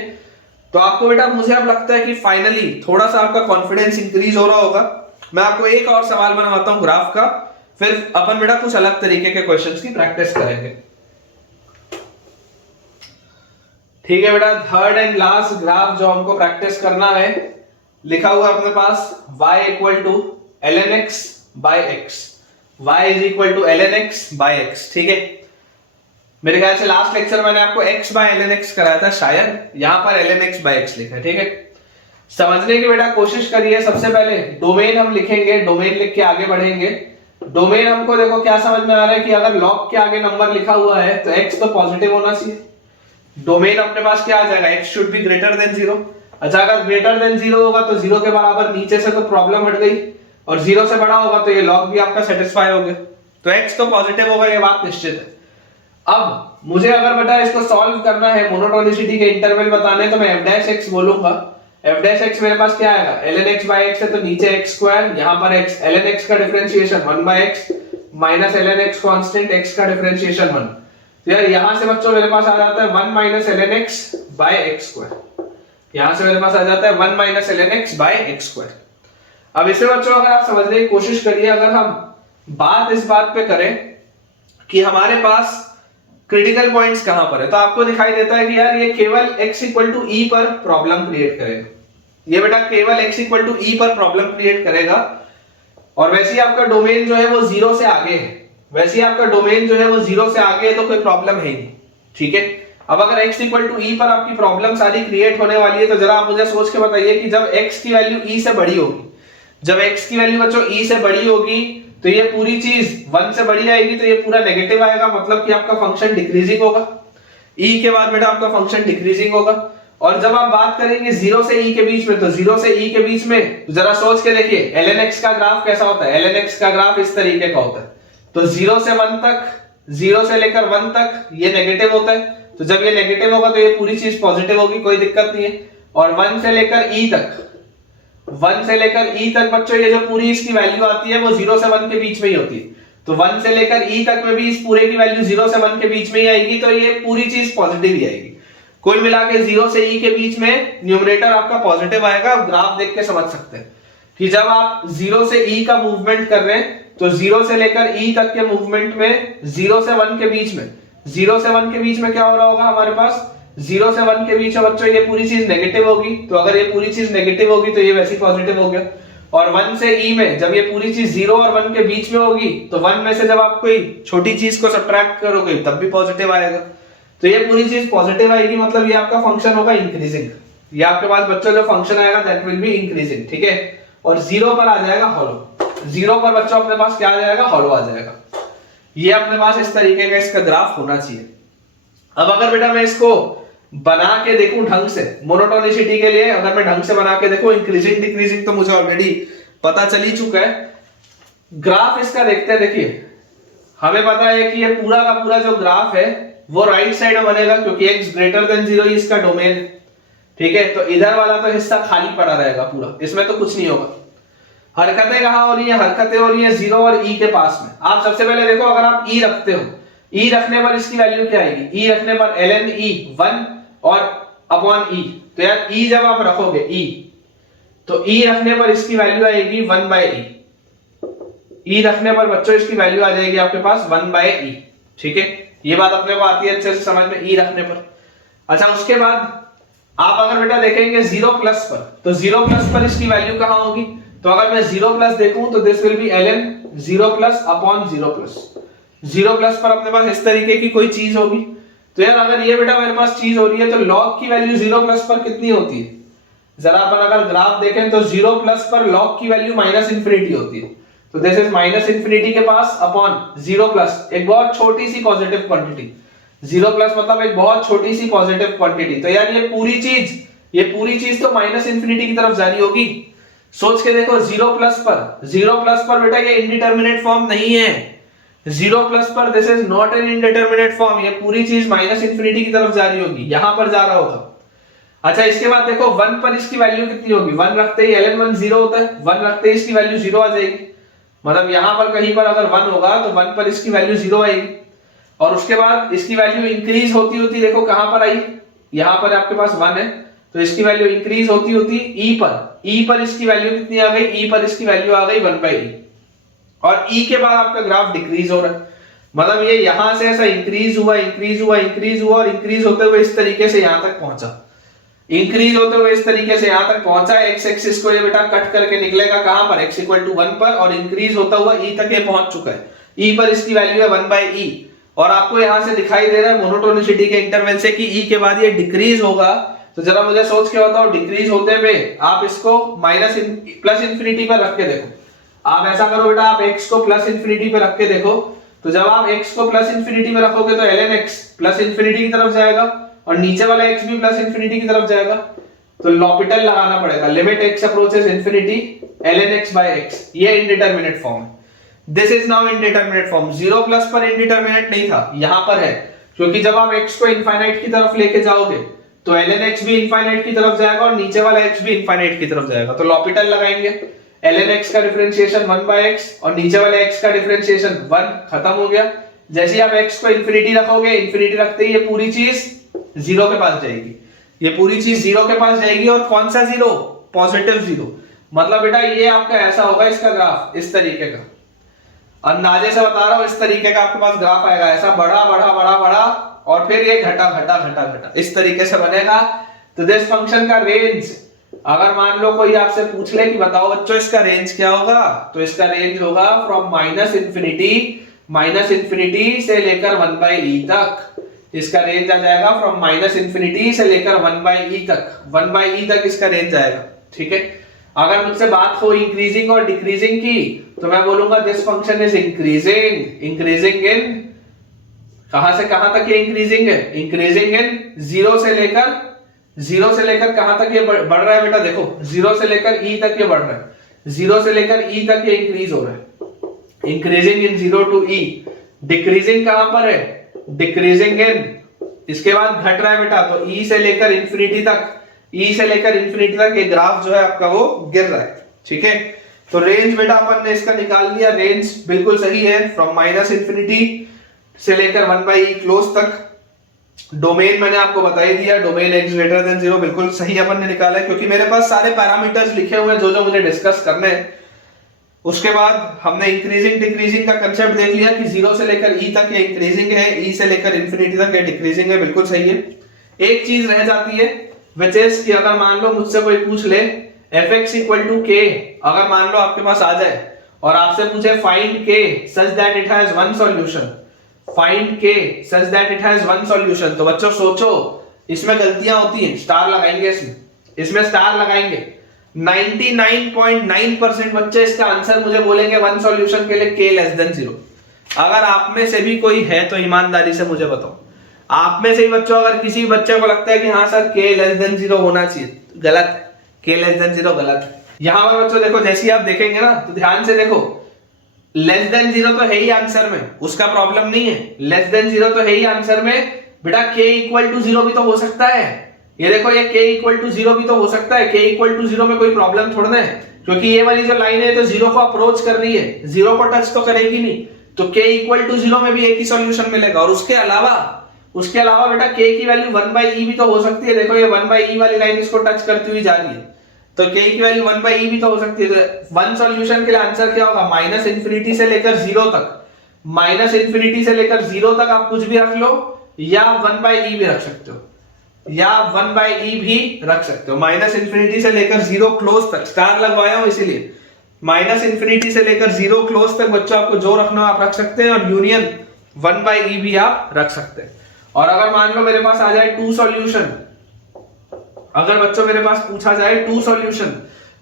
तो आपको बेटा मुझे अब लगता है कि फाइनली थोड़ा सा आपका कॉन्फिडेंस इंक्रीज हो रहा होगा। मैं आपको एक और सवाल बनवाता हूं ग्राफ का, फिर अपन बेटा कुछ अलग तरीके के क्वेश्चंस की प्रैक्टिस करेंगे, ठीक है बेटा। थर्ड एंड लास्ट ग्राफ जो हमको प्रैक्टिस करना है, लिखा हुआ अपने पास y equal to ln x by x, y is equal to ln x by x, ठीक है। मेरे ख्याल से लास्ट लेक्चर मैंने आपको x बाय ln x कराया था शायद, यहां पर ln x बाय x लिखा है, ठीक है। समझने की बेटा कोशिश करिए। सबसे पहले डोमेन हम लिखेंगे, डोमेन लिख के आगे बढ़ेंगे। डोमेन हमको देखो क्या समझ में आ रहा है कि अगर लॉग के आगे नंबर लिखा हुआ है तो x तो पॉजिटिव होना चाहिए। डोमेन अपने पास क्या आ जाएगा, x should be greater than 0। अच्छा अगर ग्रेटर देन 0 होगा तो 0 के बराबर नीचे से तो प्रॉब्लम हट गई, और 0 से बड़ा होगा तो ये लॉग भी आपका सेटिस्फाई हो गया, तो x तो पॉजिटिव होगा, ये बात निश्चित है। अब मुझे अगर बेटा इसको सॉल्व करना है, मोनोटोनिसिटी के इंटरवल बताने, तो मैं f' बोलूंगा। f' मेरे पास क्या आएगा, ln x बाय x है तो नीचे x स्क्वायर, यहां पर x, ln x का differentiation 1 by x minus ln x constant x का डिफरेंशिएशन 1। तो यार यहां से बच्चों मेरे पास आ जाता है 1 minus ln x by x square, यहां से मेरे पास आ जाता है 1 minus ln x by x square. अब इसे बच्चों अगर आप समझने की कोशिश करिए, अगर हम बात इस बात पे करें कि हमारे पास क्रिटिकल पॉइंट्स कहां पर है, तो आपको दिखाई देता है कि यार ये केवल x इक्वल टू ई पर प्रॉब्लम क्रिएट करेगा, ये बेटा केवल x इक्वल टू ई पर प्रॉब्लम क्रिएट करेगा। और वैसे ही आपका डोमेन जो है वो 0 से आगे है, वैसे ही आपका डोमेन जो है वो 0 से आगे है, तो कोई प्रॉब्लम है नहीं, ठीक है। अब अगर x इक्वल टू ई पर आपकी प्रॉब्लम सारी क्रिएट होने वाली है, तो जरा आप मुझे सोच के बताइए कि जब x की वैल्यू e से बड़ी होगी, जब x की वैल्यू बच्चों e से बड़ी होगी, तो ये पूरी चीज 1 से बड़ी आएगी, तो ये पूरा नेगेटिव आएगा, मतलब कि आपका फंक्शन डिक्रीजिंग होगा। e के बाद बेटा आपका फंक्शन डिक्रीजिंग होगा। और जब आप बात करेंगे 0 से e के बीच में, तो 0 से e के बीच में जरा सोच के देखिए ln x का ग्राफ कैसा होता है। ln x का ग्राफ इस तरीके का होता है, तो 0 से 1 तक, 0 से लेकर 1 तक ये नेगेटिव होता है, तो जब ये नेगेटिव होगा तो ये पूरी चीज पॉजिटिव होगी, कोई दिक्कत नहीं है। और 1 से लेकर e तक, 1 से लेकर e तक बच्चों ये जो पूरी इसकी वैल्यू आती है वो 0 से 1 के बीच में ही होती है, तो 1 से लेकर e तक में भी इस पूरे की वैल्यू 0 से 1 के बीच में ही आएगी, तो ये पूरी चीज पॉजिटिव ही आएगी। कुल मिला के 0 से e के बीच में न्यूमरेटर आपका पॉजिटिव आएगा। आप ग्राफ देख के समझ सकते हैं कि जब आप 0 से e का मूवमेंट कर रहे हैं, तो 0 से लेकर e तक के मूवमेंट में 0 से 1 के बीच में, 0 से 1 के बीच में क्या हो रहा होगा हमारे पास, 0 से 1 के बीच में बच्चों ये पूरी चीज नेगेटिव होगी, तो अगर ये पूरी चीज नेगेटिव होगी तो ये वैसे पॉजिटिव हो गया। और 1 से e में जब ये पूरी चीज 0 और 1 के बीच में होगी, तो 1 में से जब आप कोई छोटी चीज को सब्ट्रैक्ट करोगे तब भी पॉजिटिव आएगा, तो ये पूरी चीज पॉजिटिव आएगी, मतलब ये आपका फंक्शन होगा इंक्रीजिंग। ये आपके पास बच्चों जो फंक्शन आएगा दैट विल बी इंक्रीजिंग, ठीक है। और 0 पर आ जाएगा हॉलो, 0 पर बच्चों अपने पास क्या आ जाएगा, हॉलो आ जाएगा। ये अपने पास इस तरीके का इसका ग्राफ होना चाहिए। अब अगर बेटा मैं इसको बना के देखूं ढंग से, मोनोटोनिसिटी के लिए अगर मैं ढंग से बना के देखूं, इंक्रीजिंग डिक्रीजिंग तो मुझे ऑलरेडी पता चल ही चुका है। ग्राफ इसका देखते हैं, देखिए हमें पता है कि ये पूरा का पूरा जो ग्राफ है वो राइट साइड में बनेगा, क्योंकि x ग्रेटर देन 0 इसका डोमेन है, ठीक है। तो इधर वाला तो हिस्सा खाली पड़ा रहेगा पूरा, इसमें तो कुछ नहीं होगा। हरकतें कहां हो रही है, हरकतें हो रही है 0 और e के पास में। आप सबसे पहले देखो, अगर आप e रखते हो, e रखने पर इसकी वैल्यू क्या आएगी, e रखने पर ln e 1 और अपॉन e, तो यार e जब आप रखोगे e, तो e रखने पर इसकी वैल्यू आएगी 1 बाय e, e रखने पर बच्चों इसकी वैल्यू आ जाएगी आपके पास 1 बाय e, ठीक है। ये बात अपने को आती है अच्छे से समझ में, e रखने पर। अच्छा, उसके बाद आप अगर बेटा देखेंगे 0 प्लस पर, तो 0 प्लस पर इसकी वैल्यू कहां होगी, तो अगर मैं 0 प्लस देखूं तो this will B ln 0 plus upon 0 plus. 0 plus पर अपने पास इस तरीके की कोई चीज होगी, तो यार अगर ये बेटा मेरे पास चीज हो रही है, तो log की वैल्यू 0 प्लस पर कितनी होती है, जरा अपन अगर ग्राफ देखें तो 0 प्लस पर log की वैल्यू माइनस इंफिनिटी होती है, तो दिस इज माइनस इंफिनिटी के पास अपॉन 0 प्लस एक बहुत छोटी सी पॉजिटिव क्वांटिटी। 0 प्लस मतलब एक बहुत छोटी सी पॉजिटिव क्वांटिटी, तो यार ये पूरी चीज तो माइनस इंफिनिटी की तरफ जा रही होगी। सोच के देखो 0 प्लस पर बेटा ये इंडिटरमिनेट फॉर्म नहीं है, 0 प्लस पर this is not an indeterminate form, ये पूरी चीज माइनस इंफिनिटी की तरफ जा रही होगी, यहां पर जा रहा होगा। अच्छा, इसके बाद देखो 1 पर इसकी वैल्यू कितनी होगी, 1 रखते ही ln 1 0 होता है, 1 रखते ही इसकी वैल्यू 0 आ जाएगी, मतलब यहां पर कहीं पर अगर 1 होगा तो 1 पर इसकी वैल्यू 0 आएगी। और उसके बाद इसकी वैल्यू इंक्रीज होती होती देखो कहां पर आई, यहां पर आपके पास 1 है, तो इसकी वैल्यू इंक्रीज होती होती e पर इसकी वैल्यू कितनी आ गई, e पर इसकी वैल्यू आ गई 1 बाई e। और e के बाद आपका ग्राफ डिक्रीज हो रहा है, मतलब ये यहां से ऐसा इंक्रीज हुआ और इंक्रीज होते हुए इस तरीके से यहां तक पहुंचा, इंक्रीज होते हुए इस तरीके से यहां तक पहुंचा। x एक्सिस को ये बेटा कट करके निकलेगा कहां पर, x इक्वल टू 1 पर, और इंक्रीज होता हुआ e तक ये पहुंच चुका है, e पर इसकी वैल्यू है 1 बाई e। और आपको यहां से दिखाई दे रहा है मोनोटोनिसिटी के इंटरवल से कि e के बाद ये डिक्रीज होगा, तो जरा मुझे सोच के बताओ डिक्रीज होते में आप इसको माइनस प्लस इंफिनिटी पर रख के देखो। आप ऐसा करो बेटा, आप x को प्लस इंफिनिटी पे रख के देखो, तो जब आप x को प्लस इंफिनिटी में रखोगे तो ln x प्लस इंफिनिटी की तरफ जाएगा और नीचे वाला x भी प्लस इंफिनिटी की तरफ जाएगा, तो लॉपिटल लगाना पड़ेगा, limit x approaches infinity ln x by x, ये इंडिटरमिनेट फॉर्म है। This is now indeterminate form. 0 plus पर इंडिटरमिनेट नहीं था, यहां पर है, क्योंकि जब आप x को इनफाइनाइट की तरफ लेके जाओगे तो ln x भी इनफाइनाइट की तरफ जाएगा और नीचे वाला x भी इनफाइनाइट की तरफ जाएगा, तो लॉपिटल लगाएंगे, ln x का डिफरेंशिएशन 1 by x और नीचे वाले x का डिफरेंशिएशन 1, खत्म हो गया। जैसे ही आप x को इंफिनिटी रखोगे, इंफिनिटी रखते ही ये पूरी चीज 0 के पास जाएगी, ये पूरी चीज 0 के पास जाएगी, और कौन सा 0, पॉजिटिव 0, मतलब बेटा ये आपका ऐसा होगा इसका ग्राफ इस तरीके का। अंदाजे से बता रहा हूं, इस तरीके का आपके पास ग्राफ आएगा, ऐसा बड़ा बड़ा बड़ा बड़ा और फिर ये घटा घटा घटा घटा इस तरीके से बनेगा। तो दिस फंक्शन का रेंज, अगर मान लो कोई आपसे पूछ ले कि बताओ बच्चों इसका रेंज क्या होगा, तो इसका रेंज होगा फ्रॉम माइनस इंफिनिटी से लेकर 1/e तक। इसका रेंज आ जाएगा फ्रॉम माइनस इंफिनिटी से लेकर 1/e तक, 1/e तक इसका रेंज आएगा। ठीक है, अगर मुझसे बात हो इंक्रीजिंग और डिक्रीजिंग की, तो मैं बोलूंगा this function is increasing in, कहां से कहां तक ये इंक्रीजिंग है, इंक्रीजिंग इन जीरो से लेकर कहां तक ये बढ़ रहा है बेटा, देखो 0 से लेकर e तक ये बढ़ रहा है, 0 से लेकर e तक ये इंक्रीज हो रहा है, increasing in 0 to e। Decreasing कहां पर है, डिक्रीजिंग इन, इसके बाद घट रहा है बेटा, तो e से लेकर इंफिनिटी तक ये ग्राफ जो है आपका वो गिर रहा है। ठीक है, तो रेंज बेटा अपन ने इसका निकाल लिया, रेंज बिल्कुल सही है, फ्रॉम माइनस इंफिनिटी से लेकर 1/e क्लोज तक। डोमेन मैंने आपको बता ही दिया, डोमेन x ग्रेटर देन 0 बिल्कुल सही अपन ने निकाला है, क्योंकि मेरे पास सारे पैरामीटर्स लिखे हुए हैं जो जो मुझे डिस्कस करने हैं। उसके बाद हमने इंक्रीजिंग डिक्रीजिंग का कंसेप्ट देख लिया कि 0 से लेकर e तक ये इंक्रीजिंग है, e से लेकर इंफिनिटी तक ये डिक्रीजिंग है, बिल्कुल सही है। एक चीज रह जाती है व्हिच इज कि अगर मान लो मुझसे कोई पूछ ले fx इक्वल टू k, अगर मान लो आपके पास आ जाए और आपसे पूछे find k such that it has one solution, find k such that it has one solution, तो बच्चों सोचो इसमें गलतियां होती हैं, स्टार लगाएंगे, इसमें स्टार लगाएंगे। 99.9% बच्चे इसका आंसर मुझे बोलेंगे वन सॉल्यूशन के लिए k लेस देन 0। अगर आप में से भी कोई है तो ईमानदारी से मुझे बताओ, आप में से ही बच्चों अगर किसी बच्चे को लगता है कि हाँ सर k लेस देन 0 होना चाहिए, गलत, k लेस देन 0 गलत है। यहां पर बच्चों देखो, जैसे ही आप देखेंगे ना तो ध्यान से देखो, लेस देन 0 तो है ही आंसर में, उसका प्रॉब्लम नहीं है, लेस देन 0 तो है ही आंसर में बेटा, k इक्वल टू 0 भी तो हो सकता है। ये देखो, ये k इक्वल टू 0 भी तो हो सकता है, k इक्वल टू 0 में कोई प्रॉब्लम थोड़ा है, क्योंकि ये वाली जो लाइन है तो 0 को अप्रोच कर रही है, 0 को टच तो करेगी नहीं, तो k इक्वल टू 0 में भी एक ही सॉल्यूशन मिलेगा। और उसके अलावा बेटा k की वैल्यू 1/e भी तो हो सकती है, देखो ये 1/e वाली लाइन इसको टच करती हुई जा रही है, तो k की वैल्यू 1/e भी तो हो सकती है। वन सॉल्यूशन के लिए आंसर क्या होगा, माइनस इंफिनिटी से लेकर 0 तक, माइनस इंफिनिटी से लेकर 0 तक आप कुछ भी रख लो, या 1/e भी रख सकते हो, या 1/e भी रख सकते हो। माइनस इंफिनिटी से लेकर 0 क्लोज तक, स्टार लगवाया हूं इसीलिए, माइनस इंफिनिटी से लेकर 0 क्लोज तक बच्चों आपको जो रखना आप रख सकते हैं, और यूनियन 1/e भी आप रख सकते हैं। और अगर मान लो मेरे पास आ जाए 2 सॉल्यूशन, अगर बच्चों मेरे पास पूछा जाए 2 सॉल्यूशन,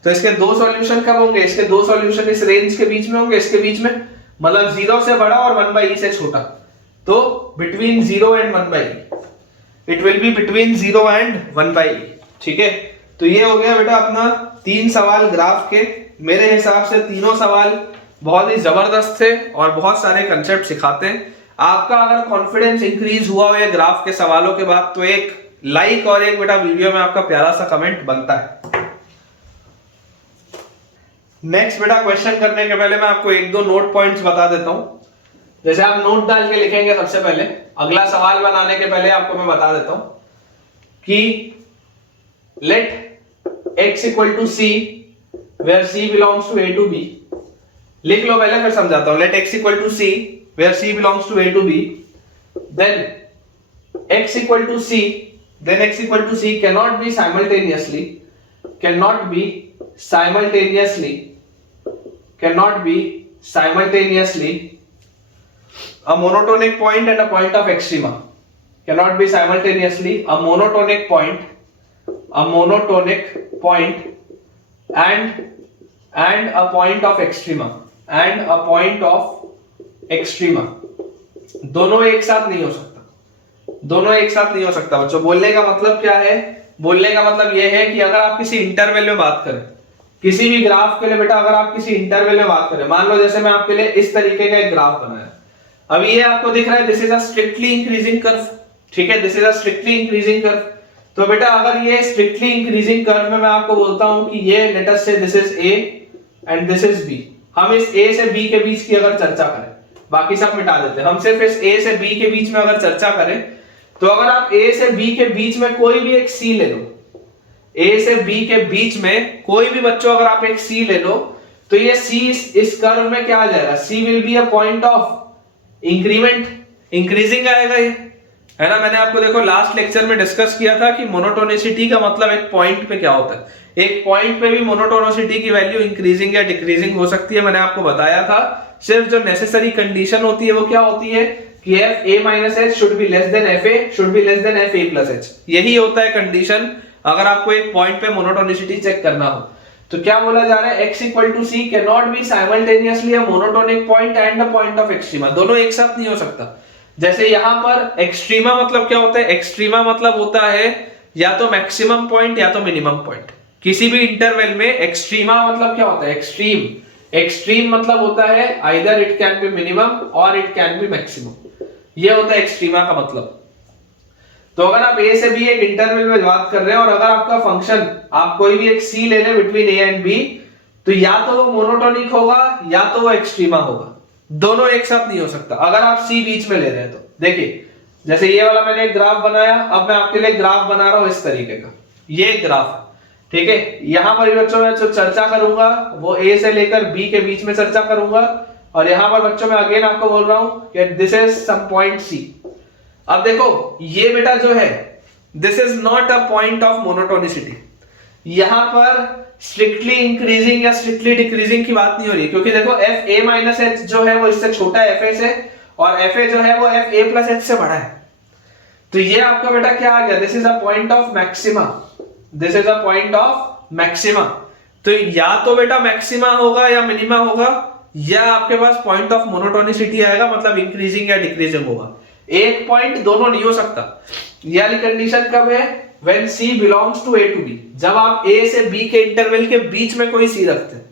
तो इसके 2 सॉल्यूशन कब होंगे, इसके 2 सॉल्यूशन इस रेंज के बीच में होंगे, इसके बीच में, मतलब 0 से बड़ा और 1/e से छोटा, तो between 0 and 1/e, it will be between 0 and 1/e। ठीक है, तो ये हो गया बेटा अपना 3 सवाल ग्राफ के। मेरे हिसाब से तीनों सवाल बहुत ही जबरदस्त थे और बहुत सारे कंसेप्ट सिखाते हैं। आपका अगर कॉन्फिडेंस इंक्रीज हुआ हो ये ग्राफ के सवालों के बाद, तो एक लाइक और एक बेटा वीडियो में आपका प्यारा सा कमेंट बनता है। नेक्स्ट बेटा क्वेश्चन करने के पहले मैं आपको 1-2 नोट पॉइंट्स बता देता हूं। जैसे आप नोट डाल के लिखेंगे, सबसे पहले अगला सवाल बनाने के पहले आपको मैं बता देता हूं कि let x equal to c where c belongs to a to b। लिख लो पहले, फिर समझाता हूं। Let x equal to c where c belongs to a to b, then x equal to c, then x equal to c cannot be simultaneously a monotonic point and a point of extrema, cannot be simultaneously a monotonic point and a point of extrema, दोनों एक साथ नहीं हो सकता बच्चों। बोलने का मतलब क्या है, बोलने का मतलब यह है कि अगर आप किसी इंटरवल में बात करें, किसी भी ग्राफ के लिए बेटा, अगर आप किसी इंटरवल में बात करें, मान लो जैसे मैं आपके लिए इस तरीके का एक ग्राफ बनाया, अभी ये आपको दिख रहा है this is a strictly increasing curve. ठीक है, this is a strictly increasing curve. तो बेटा अगर ये स्ट्रिक्टली इंक्रीजिंग कर्व में मैं आपको बोलता हूं कि ये late us say this is a and this is b, हम इस a से b के बीच की अगर चर्चा करें, बाकी सब मिटा देते हैं, हम सिर्फ इस a से b के बीच में अगर चर्चा करें, तो अगर आप a से b के बीच में कोई भी एक c ले लो, a से b के बीच में कोई भी बच्चों अगर आप एक c ले लो, तो ये सी इस कर्व में क्या आ जाएगा, C will be a point of increment, increasing आएगा ये, है ना। मैंने आपको देखो लास्ट लेक्चर में डिस्कस किया था कि मोनोटोनिसिटी का मतलब एक पॉइंट पे क्या होता है, एक पॉइंट पे भी मोनोटोनिसिटी की वैल्यू इंक्रीजिंग या डिक्रीजिंग हो सकती है, मैंने आपको बताया था। सिर्फ जो नेसेसरी कंडीशन होती है वो क्या होती है कि F A minus H should be less then F A should be less then F A plus H, यही होता है कंडीशन अगर आपको एक पॉइंट पे मोनोटोनिसिटी चेक करना हो। तो क्या बोला जा रहा है, x equal to c can not be simultaneously a monotonic point and a point of extrema, दोनों एक साथ नहीं हो सकता। जैसे यहां पर एक्सट्रीमा मतलब क्या होता है, एक्सट्रीमा मतलब होता है या तो मैक्सिमम पॉइंट या तो मिनिमम पॉइंट, किसी भी इंटरवल में एक्सट्रीमा मतलब क्या होता है, एक्सट्रीम, एक्सट्रीम मतलब होता है either it can B minimum और इट कैन बी मैक्सिमम, ये होता है एक्सट्रीमा का मतलब। तो अगर आप ए से बी एक इंटरवल में बात कर रहे हैं और अगर आपका फंक्शन आप कोई भी एक सी ले लें बिटवीन ए एंड बी, तो या तो वो मोनोटोनिक होगा या तो वो एक्सट्रीमा होगा, दोनों एक साथ नहीं हो सकता अगर आप सी बीच में ले रहे हैं। तो देखिए जैसे ये वाला मैंने एक ग्राफ बनाया, अब मैं आपके लिए ग्राफ बना रहा हूं इस तरीके का, ये ग्राफ, ठीक है। यहां पर बच्चों मैं जो चर्चा करूंगा वो ए से लेकर बी के बीच में चर्चा करूंगा, और यहां पर बच्चों मैं अगेन आपको बोल रहा हूं कि this is some point c. अब देखो ये बेटा जो है this is not a point of monotonicity, यहां पर स्ट्रिक्टली इंक्रीजिंग या स्ट्रिक्टली डिक्रीजिंग की बात नहीं हो रही, क्योंकि देखो एफ ए माइनस एच जो है वो इससे छोटा है एफ ए से, और एफ ए जो है वो एफ ए प्लस एच से बड़ा है। तो ये आपका बेटा क्या आ गया, this is a point of maxima, this is a point of maxima. तो या तो बेटा मैक्सिमा होगा या मिनिमा होगा, या आपके पास पॉइंट ऑफ मोनोटोनिसिटी आएगा, मतलब इंक्रीजिंग या डिक्रीजिंग होगा, एक पॉइंट दोनों नहीं हो सकता। ये वाली कंडीशन कब है, when C belongs to A to B, जब आप A से B के इंटरवल के बीच में कोई C रखते हैं,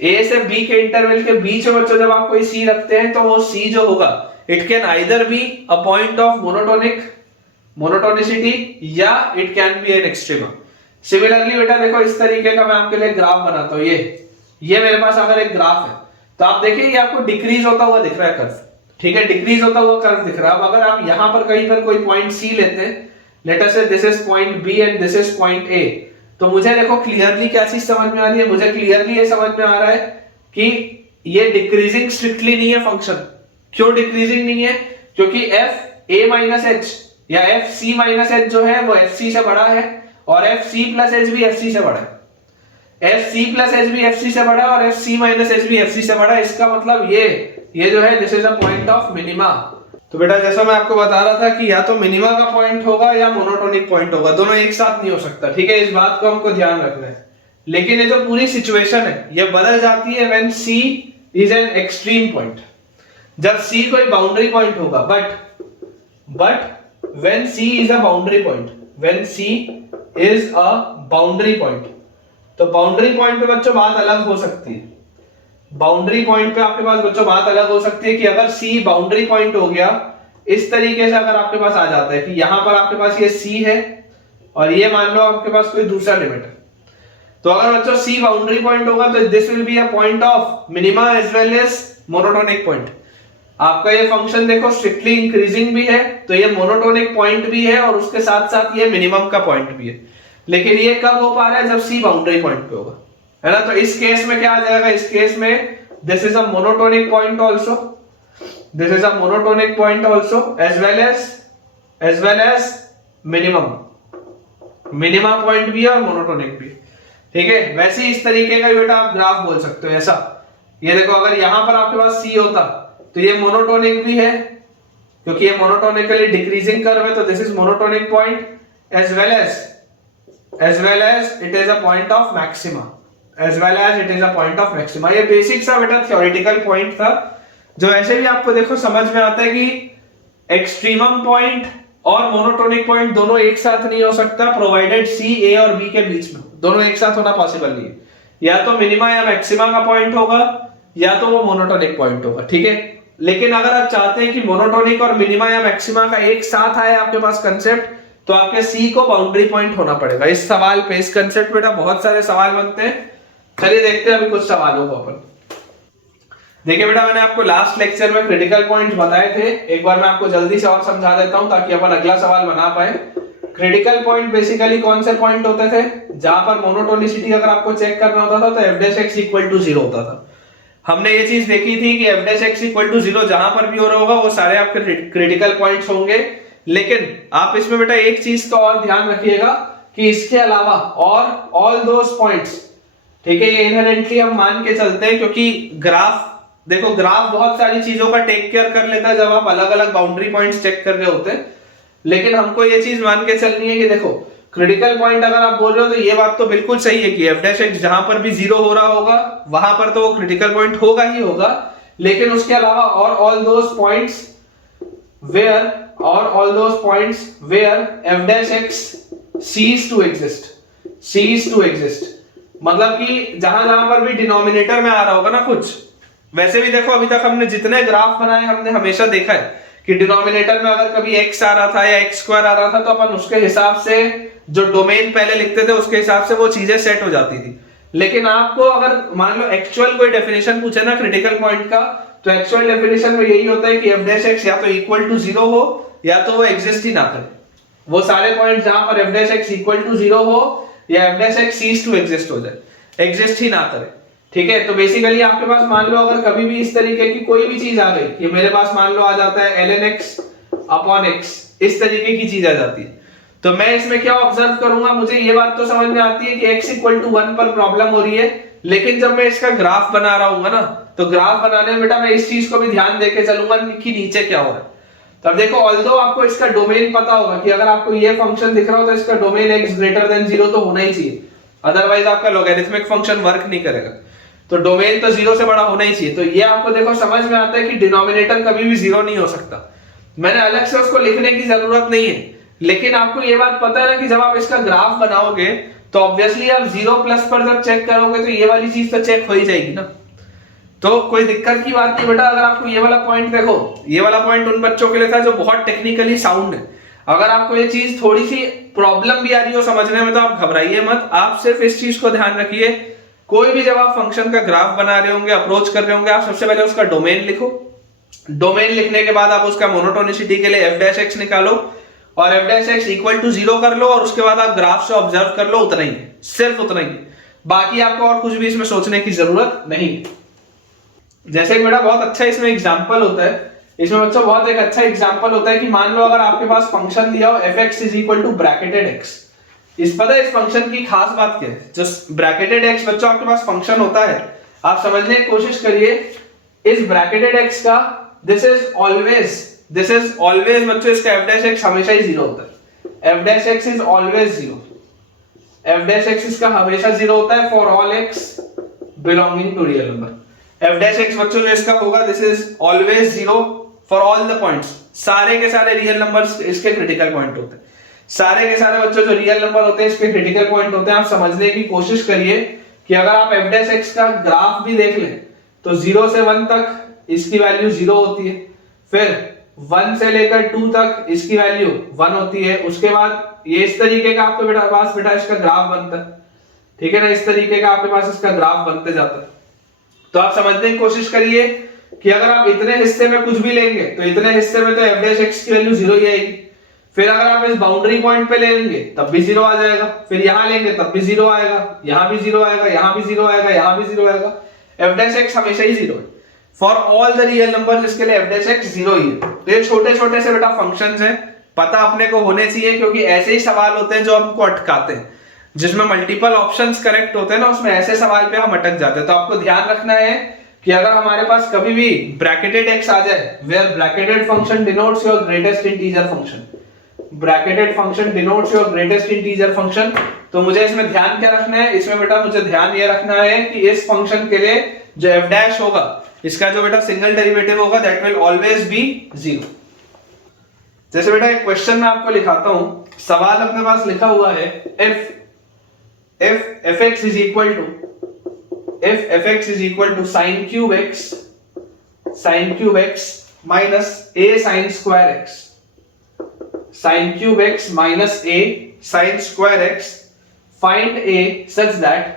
A से B के इंटरवल के बीच में बच्चों जब आप कोई C रखते हैं तो वो C जो होगा it can either be a point of monotonicity या it can be an extrema. Similarly बेटा देखो इस तरीके का मैं आपके लिए ग्राफ बनाता हूं, ये मेरे पास अगर एक ग्राफ है तो आप देखिए ये आपको डिक्रीज होता हुआ दिख रहा है कर्व, ठीक है, डिक्रीज होता हुआ कर्व दिख रहा है। अब अगर आप यहां पर कहीं पर कोई पॉइंट सी लेते हैं, let us say this is point b and this is point a, तो मुझे देखो क्लियरली क्या चीज समझ में आ रही है, मुझे क्लियरली ये समझ में आ रहा है कि ये डिक्रीजिंग स्ट्रिक्टली नहीं है फंक्शन। क्यों डिक्रीजिंग नहीं है, क्योंकि एफ ए माइनस एच या एफ सी माइनस एच जो है वो एफ सी से बड़ा है, और एफ सी प्लस एच भी एफ सी से बड़ा है, एफ सी प्लस एच भी एफ सी से बड़ा है, और एफ सी माइनस एच भी एफ सी से बड़ा है। इसका मतलब ये जो है this is a point of minima. तो बेटा जैसा मैं आपको बता रहा था कि या तो मिनिमा का पॉइंट होगा या मोनोटोनिक पॉइंट होगा, दोनों एक साथ नहीं हो सकता, ठीक है, इस बात को हमको ध्यान रखना है। लेकिन ये जो पूरी सिचुएशन है ये बदल जाती है when C is an extreme point, जब C कोई बाउंड्री पॉइंट होगा, but when C is a boundary point, when C is a boundary point, तो बाउंड्री पॉइंट पे बच्चों बात अलग हो सकती है। बाउंड्री पॉइंट पे आपके पास बच्चों बात अलग हो सकती है कि अगर C बाउंड्री पॉइंट हो गया इस तरीके से, अगर आपके पास आ जाता है कि यहां पर आपके पास ये C है और ये मान लो आपके पास कोई दूसरा लिमिट है, तो अगर बच्चों C बाउंड्री पॉइंट होगा तो this will be a point of minima as well as monotonic point. आपका ये फंक्शन देखो स्ट्रिक्टली इंक्रीजिंग भी है तो ये मोनोटोनिक पॉइंट भी है, और उसके साथ साथ ये मिनिमम का पॉइंट भी है। लेकिन ये कब हो पा रहा है, जब C बाउंड्री पॉइंट पे होगा, है ना। तो इस केस में क्या आ जाएगा, इस केस में this is a monotonic point also, this is a monotonic point also as well as minima point भी है और मोनोटोनिक भी, ठीक है। वैसे ही इस तरीके का बेटा आप ग्राफ बोल सकते हो ऐसा। ये देखो अगर यहां पर आपके पास C होता तो ये मोनोटोनिक भी है, क्योंकि ये मोनोटोनिकली डिक्रीजिंग कर्व है, तो this is monotonic point as well as it is a point of maxima, as well as it is a point of maxima। ये बेसिक सा बेटा थ्योरेटिकल पॉइंट था जो ऐसे भी आपको देखो समझ में आता है कि एक्सट्रीमम पॉइंट और मोनोटोनिक पॉइंट दोनों एक साथ नहीं हो सकता, प्रोवाइडेड C A और B के बीच में दोनों एक साथ होना पॉसिबल नहीं है। या तो मिनिमा या मैक्सिमा का पॉइंट होगा या तो वो मोनोटोनिक पॉइंट होगा, ठीक है। लेकिन अगर आप चाहते हैं कि मोनोटोनिक और मिनिमा या मैक्सिमा का एक साथ आए आपके पास कंसेप्ट, तो आपके C को बाउंड्री पॉइंट होना पड़ेगा। इस सवाल पे, इस कंसेप्ट बेटा बहुत सारे सवाल बनते हैं, चलिए देखते हैं अभी कुछ सवालों को अपन। देखिए बेटा मैंने आपको लास्ट लेक्चर में क्रिटिकल पॉइंट्स बताए थे, एक बार मैं आपको जल्दी से और समझा देता हूं ताकि अपन अगला सवाल बना पाए। क्रिटिकल पॉइंट बेसिकली कौन से पॉइंट होते थे जहां पर मोनोटोनिसिटी अगर आपको चेक करना होता था तो f dash x equal to 0 होता था। हमने ये चीज देखी थी कि f dash x equal to 0 जहां पर भी हो रहा होगा वो सारे आपके क्रिटिकल पॉइंट्स होंगे। लेकिन आप इसमें बेटा एक चीज का और ध्यान रखिएगा कि इसके अलावा और ऑल दोस पॉइंट्स, ठीक है, ये इनहेरेंटली हम मान के चलते हैं क्योंकि ग्राफ, देखो ग्राफ बहुत सारी चीजों का टेक केयर कर लेता है जब आप अलग अलग बाउंड्री पॉइंट्स चेक कर रहे होते हैं। लेकिन हमको ये चीज मान के चलनी है कि देखो क्रिटिकल पॉइंट अगर आप बोल रहे हो तो ये बात तो बिल्कुल सही है कि एफ डैश एक्स जहां पर भी 0 हो रहा होगा वहां पर तो वो क्रिटिकल पॉइंट होगा ही होगा। लेकिन उसके अलावा और all those points where f dash x cease to exist, मतलब कि जहां जहां पर भी डिनोमिनेटर में आ रहा होगा ना कुछ, वैसे भी देखो अभी तक हमने जितने ग्राफ बनाए हमने हमेशा देखा है कि डिनोमिनेटर में अगर कभी x आ रहा था या x स्क्वायर आ रहा था तो अपन उसके हिसाब से जो डोमेन पहले लिखते थे उसके हिसाब से वो चीजें सेट हो जाती थी। लेकिन आपको अगर मान लो एक्चुअल कोई डेफिनेशन पूछे ना क्रिटिकल पॉइंट का, तो एक्चुअल डेफिनेशन में यही होता है कि एफ डैश एक्स या तो इक्वल टू 0 हो या तो वो एग्जिस्ट ही ना करे। वो सारे पॉइंट जहां पर f dash x equal to 0 हो या f dash x cease to exist हो जाए, एग्जिस्ट ही ना करे, ठीक है। तो बेसिकली आपके पास मान लो अगर कभी भी इस तरीके की कोई भी चीज आ गई, कि मेरे पास मान लो आ जाता है ln x अपॉन x, इस तरीके की चीज आ जाती है, तो मैं इसमें क्या ऑब्जर्व करूंगा, मुझे ये बात तो समझ में आती है कि x इक्वल टू 1 पर प्रॉब्लम हो रही है। लेकिन जब मैं इसका ग्राफ बना रहा हूँ ना, तो ग्राफ बनाने में बेटा मैं इस चीज को भी ध्यान देके चलूंगा कि नीचे क्या हो रहा है। तब देखो ऑल्दो आपको इसका डोमेन पता होगा कि अगर आपको ये फंक्शन दिख रहा हो तो इसका डोमेन x ग्रेटर देन 0 तो होना ही चाहिए, अदरवाइज आपका लॉगरिथमिक फंक्शन वर्क नहीं करेगा। तो डोमेन तो 0 से बड़ा होना ही चाहिए। तो ये आपको देखो समझ में आता है कि डिनोमिनेटर कभी भी 0 नहीं हो सकता। मैंने अलग से उसको लिखने की जरूरत नहीं है, लेकिन आपको ये बात पता है ना कि जब आप इसका ग्राफ बनाओगे तो ऑब्वियसली आप 0 प्लस पर जब चेक करोगे तो ये वाली चीज तो चेक हो ही जाएगी ना। तो कोई दिक्कत की बात नहीं बेटा। अगर आपको ये वाला पॉइंट देखो, ये वाला पॉइंट उन बच्चों के लिए था जो बहुत टेक्निकली साउंड है। अगर आपको ये चीज थोड़ी सी प्रॉब्लम भी आ रही हो समझने में तो आप घबराइए मत, आप सिर्फ इस चीज को ध्यान रखिए, कोई भी जब आप फंक्शन का ग्राफ बना रहे होंगे, अप्रोच कर रहे होंगे, आप सबसे पहले उसका डोमेन लिखो। डोमेन लिखने के बाद आप उसका मोनोटोनिसिटी के लिए एफ डैश एक्स निकालो और f dash x equal to 0 कर लो और उसके बाद आप ग्राफ से ऑब्जर्व कर लो। उतना ही, सिर्फ उतना ही, बाकी आपको और कुछ भी इसमें सोचने की जरूरत नहीं। जैसे कि बेटा बहुत अच्छा इसमें एग्जांपल होता है, इसमें बच्चों बहुत एक अच्छा एग्जांपल होता है कि मान लो अगर आपके पास फंक्शन दिया हो fx is equal to bracketed x। इस पता है इस फंक्शन की खास बात क्या है? जो ब्रैकेटेड x बच्चों आपके पास फंक्शन होता है, आप समझने की कोशिश करिए। इस ब्रैकेटेड x का दिस इज ऑलवेज बच्चों इसका f डैश x हमेशा ही 0 होता है। f dash x is always 0, f dash x इसका हमेशा 0 होता है for all x belonging to real number. f dash x बच्चों जो इसका होगा this is always 0 for all the points. सारे के सारे रियल नंबर्स इसके क्रिटिकल पॉइंट होते हैं। सारे के सारे बच्चों जो रियल नंबर होते हैं इसके क्रिटिकल पॉइंट होते हैं। आप समझने की कोशिश करिए कि अगर आप f डैश x का ग्राफ भी देख लें तो 0 से 1 तक इसकी वैल्यू 0 होती है, फिर 1 से लेकर 2 तक इसकी वैल्यू 1 होती है। उसके बाद ये इस तरीके का आपके पास बेटा इसका ग्राफ बनता है, ठीक है ना, इस तरीके का आपके पास इसका ग्राफ बनते जाता है। तो आप समझने की कोशिश करिए कि अगर आप इतने हिस्से में कुछ भी लेंगे तो इतने हिस्से में तो f डैश x की वैल्यू 0 ही आएगी। फिर अगर आप इस बाउंड्री पॉइंट पे ले लेंगे तब भी 0 आ जाएगा, फिर यहां लेंगे तब भी 0 आएगा, यहां भी 0 आएगा, यहां भी 0 आएगा, यहां भी 0 आएगा। f डैश x हमेशा ही 0 है for all the real numbers, इसके लिए f डैश x 0 ही है। तो ये छोटे-छोटे से बेटा फंक्शंस हैं, पता अपने को होने चाहिए, क्योंकि ऐसे ही सवाल होते हैं जो हमको अटकाते हैं, जिसमें मल्टीपल ऑप्शंस करेक्ट होते हैं ना, उसमें ऐसे सवाल पे हम अटक जाते हैं। तो आपको ध्यान रखना है कि अगर हमारे पास कभी भी ब्रैकेटेड x आ जाए, where bracketed function denotes your greatest integer function, bracketed function denotes your greatest integer function, तो मुझे इसमें ध्यान क्या रखना है? इसमें बेटा मुझे ध्यान ये रखना है कि इस फंक्शन के लिए जो f डैश होगा, इसका जो बेटा सिंगल डेरिवेटिव होगा दैट विल ऑलवेज बी 0। जैसे बेटा एक क्वेश्चन मैं आपको लिखाता हूं, सवाल अपने पास लिखा हुआ है if fx is equal to sin cube x minus a sin square x, sin cube x minus a sin square x, find a such that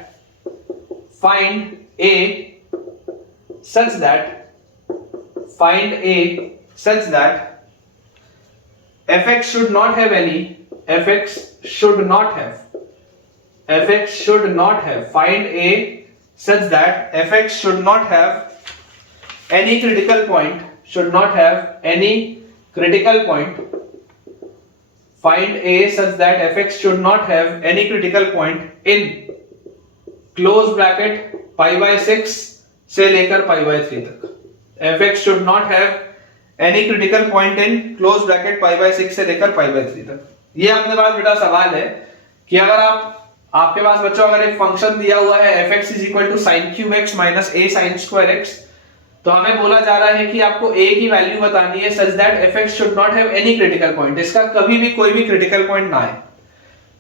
fx should not have any fx should not have find a such that fx should not have any critical point find a such that fx should not have any critical point in close bracket pi by 6 से लेकर pi by 3 तक। fx should not have any critical point in close bracket pi by 6 से लेकर pi by 3 तक। ये अपने पास बेटा सवाल है कि अगर आपके पास बच्चों अगर एक फंक्शन दिया हुआ है fx is equal to sin cube x minus a sin square x, तो हमें बोला जा रहा है कि आपको a की वैल्यू बतानी है such that fx should not have any critical point, इसका कभी भी कोई भी क्रिटिकल पॉइंट ना आए।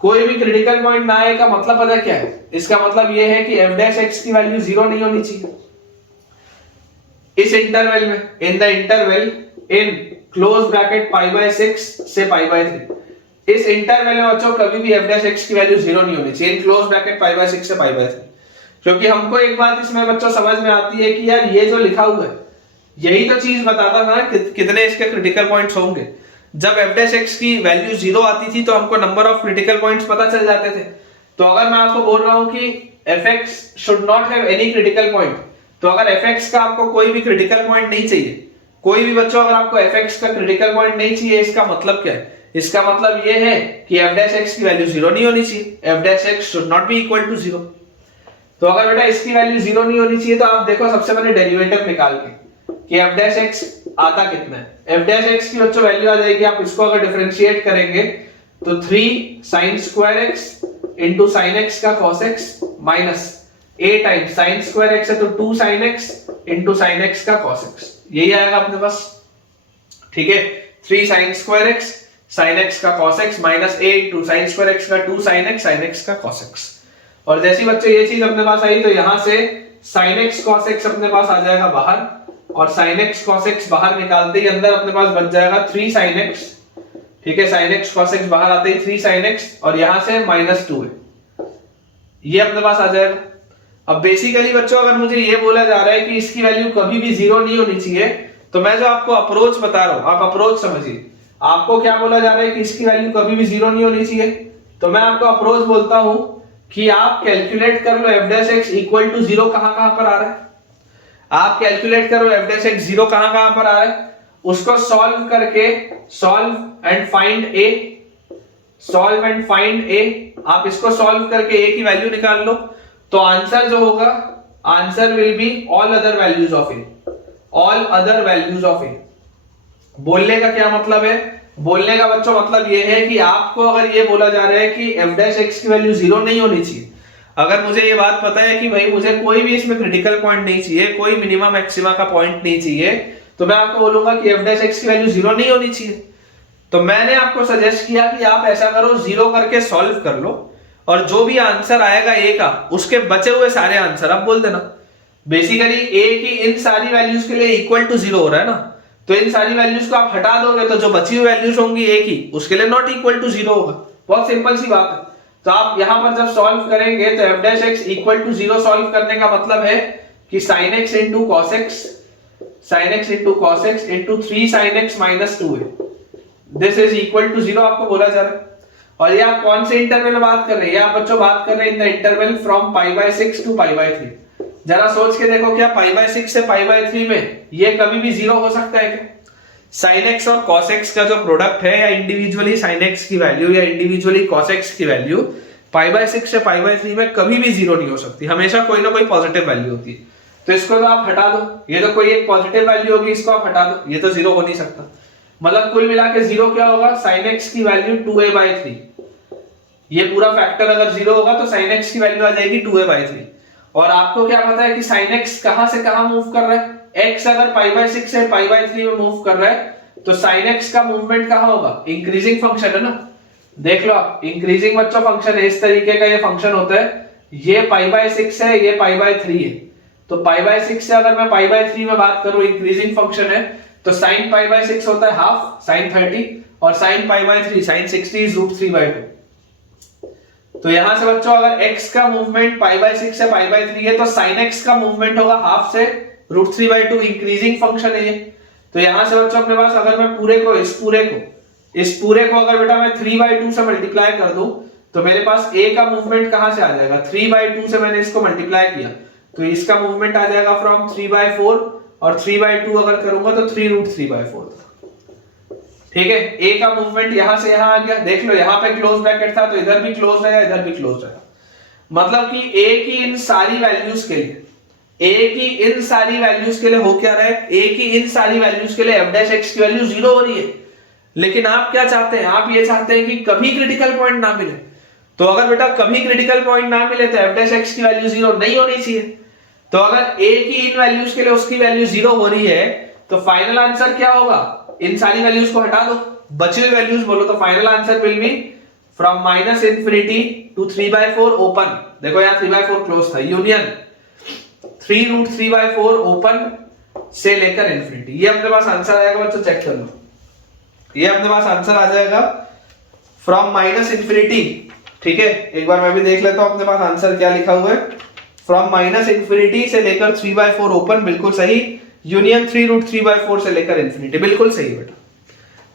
कोई भी क्रिटिकल पॉइंट ना आए का मतलब पता क्या है? इसका मतलब ये है कि f डैश x की वैल्यू 0 नहीं होनी चाहिए इस इंटरवल में, इन the interval in close bracket pi by 6 से पाई बाय 3। इस इंटरवल में बच्चों कभी भी f डैश x की वैल्यू 0 नहीं होनी चाहिए in close bracket pi by 6 से पाई बाय 3। क्योंकि हमको एक बात इसमें बच्चों समझ में आती है कि यार ये जो लिखा हुआ है यही तो चीज बताता था कितने इसके क्रिटिकल पॉइंट्स होंगे। जब f डैश x की वैल्यू 0 आती थी तो हमको नंबर ऑफ क्रिटिकल पॉइंट्स पता चल जाते थे। तो अगर मैं आपको बोल रहा हूं कि fx should not have any critical point, तो अगर fx का आपको कोई भी क्रिटिकल पॉइंट नहीं चाहिए, कोई भी बच्चों अगर आपको fx का क्रिटिकल पॉइंट नहीं चाहिए, इसका मतलब क्या है? इसका मतलब ये है कि f डैश x की वैल्यू 0 नहीं होनी चाहिए, f dash x should not be equal to 0। तो अगर बेटा इसकी वैल्यू 0 नहीं होनी चाहिए तो आप देखो सबसे पहले डेरिवेटिव निकाल के कि f डैश x आता कितना है। f डैश x की बच्चों वैल्यू आ जाएगी, आप इसको अगर डिफरेंशिएट करेंगे तो 3 sin square x into sin x का cos x minus a times sin square x है तो 2 sin x into sin x का cos x, यही आएगा अपने पास। ठीक है, 3 sin square x sin x का cos x minus a into sin square x का 2 sin x का cos x। और जैसी बच्चों ये चीज अपने पास आई तो यहां से sin x cos x अपने पास आ जाएगा बाहर, और sin x cos x बाहर निकालते ही अंदर अपने पास बच जाएगा 3 sin x। ठीक है, sin x cos x बाहर आते ही 3 sin x और यहां से -2 है, ये अपने पास आ जाएगा। अब बेसिकली बच्चों अगर मुझे ये बोला जा रहा है कि इसकी वैल्यू कभी भी 0 नहीं होनी चाहिए, तो मैं जो आपको अप्रोच बता रहा हूं आप अप्रोच समझिए। आपको क्या बोला जा रहा है कि इसकी वैल्यू कभी भी 0 नहीं होनी चाहिए, तो मैं आपको अप्रोच बोलता हूं कि आप कैलकुलेट कर लो f dash x equal to 0 कहां पर आ रहा है। आप कैलकुलेट करो f डैश x 0 कहां पर आ रहा है, उसको सॉल्व करके सॉल्व एंड फाइंड a, आप इसको सॉल्व करके a की वैल्यू निकाल लो, तो आंसर जो होगा answer will be all other values of a। बोलने का क्या मतलब है? बोलने का बच्चों मतलब ये है कि आपको अगर ये बोला जा रहा है कि f डैश x की वैल्यू 0 नहीं होनी चाहिए, अगर मुझे ये बात पता है कि भाई मुझे कोई भी इसमें क्रिटिकल पॉइंट नहीं चाहिए, कोई मिनिमम मैक्सिमा का पॉइंट नहीं चाहिए, तो मैं आपको बोलूंगा कि f डैश x की वैल्यू 0 नहीं होनी चाहिए। तो मैंने आपको सजेस्ट किया कि आप ऐसा करो 0 करके सॉल्व कर लो, और जो भी आंसर आएगा a का उसके बचे हुए सारे आंसर आप बोल देना। बेसिकली a की इन सारी वैल्यूज के लिए इक्वल टू 0 हो रहा है ना, तो इन सारी वैल्यूज को आप हटा दोगे तो जो बची हुई वैल्यूज होंगी a की उसके लिए नॉट इक्वल टू 0 होगा। बहुत सिंपल सी बात है। तो आप यहां पर जब सॉल्व करेंगे तो f dash x equal to 0 solve करने का मतलब है कि sin x into cos x into 3 sin x minus 2 है, दिस इज इक्वल टू 0 आपको बोला जा रहा है। और ये आप कौन से इंटरवल में बात कर रहे हैं? ये आप बच्चों बात कर रहे हैं in the interval from pi by 6 to pi by 3। जरा सोच के देखो, क्या पाई बाय 6 से पाई बाय 3 में ये कभी भी 0 हो सकता है क्या? sin x और cos x का जो प्रोडक्ट है, या इंडिविजुअली sin x की वैल्यू या इंडिविजुअली cos x की वैल्यू पाई बाय 6 से पाई बाय 3 में कभी भी 0 नहीं हो सकती, हमेशा कोई ना कोई पॉजिटिव वैल्यू होती है। तो इसको तो आप हटा दो, ये तो कोई एक पॉजिटिव वैल्यू होगी, इसको आप हटा दो, ये तो 0 हो नहीं सकता। मतलब कुल मिला के 0 क्या होगा? sin x की वैल्यू 2a by 3। ये पूरा फैक्टर अगर 0 होगा तो sin x की वैल्यू आ जाएगी 2a by 3। और आपको क्या पता है कि sin x कहां से कहां मूव कर रहा है? x अगर पाई बाय 6 से पाई बाय 3 में मूव कर रहा है तो sin x का मूवमेंट कहां होगा? इंक्रीजिंग फंक्शन है ना, देख लो आप, इंक्रीजिंग बच्चों फंक्शन है, इस तरीके का ये फंक्शन होता है। ये पाई बाय 6 है, ये पाई बाय 3 है, तो पाई बाय 6 से अगर मैं पाई बाय 3 में बात करूं, इंक्रीजिंग फंक्शन है, तो sin पाई बाय 6 होता है हाफ sin 30, और sin pi by 3 sin 60 is √3/2। तो यहां से बच्चों अगर x का मूवमेंट पाई बाय 6 से पाई बाय 3 है तो sin x का मूवमेंट होगा हाफ से √3/2, इंक्रीजिंग फंक्शन है ये। तो यहां से बच्चों अपने पास अगर मैं पूरे को इस पूरे को इस पूरे को अगर बेटा मैं 3/2 से मल्टीप्लाई कर दूं तो मेरे पास a का मूवमेंट कहां से आ जाएगा, 3/2 से मैंने इसको मल्टीप्लाई किया तो इसका मूवमेंट आ जाएगा फ्रॉम 3/4 और 3/2 अगर करूंगा तो 3√3/4। ठीक है, a का मूवमेंट यहां से यहां आ गया, देख लो यहां पे क्लोज ब्रैकेट था तो इधर भी क्लोज रहेगा, इधर भी क्लोज रहेगा। मतलब कि a की इन सारी वैल्यूज के लिए, a की इन सारी वैल्यूज के लिए हो क्या रहा है, a की इन सारी वैल्यूज के लिए f' की वैल्यू 0 हो रही है। लेकिन आप क्या चाहते हैं, आप ये चाहते हैं कि कभी क्रिटिकल पॉइंट ना मिले। तो अगर बेटा कभी क्रिटिकल पॉइंट ना मिले तो f' की वैल्यू 0 नहीं होनी चाहिए। तो अगर a की इन वैल्यूज के लिए उसकी वैल्यू 0 हो रही है तो फाइनल आंसर क्या होगा, इन सारी वैल्यूज को हटा दो, बची हुई वैल्यूज बोलो, तो final answer will be from -∞ to 3/4 open. देखो यहाँ 3/4 क्लोज था, यूनियन 3√3/4 ओपन से लेकर इंफिनिटी। ये अपने पास आंसर आएगा बच्चों, चेक कर लो, ये अपने पास आंसर आ जाएगा फ्रॉम -∞। ठीक है, एक बार मैं भी देख लेता हूं अपने पास आंसर क्या लिखा हुआ है, फ्रॉम -∞ से लेकर 3/4 ओपन, बिल्कुल सही। यूनियन 3√3/4 से लेकर इंफिनिटी, बिल्कुल सही बेटा।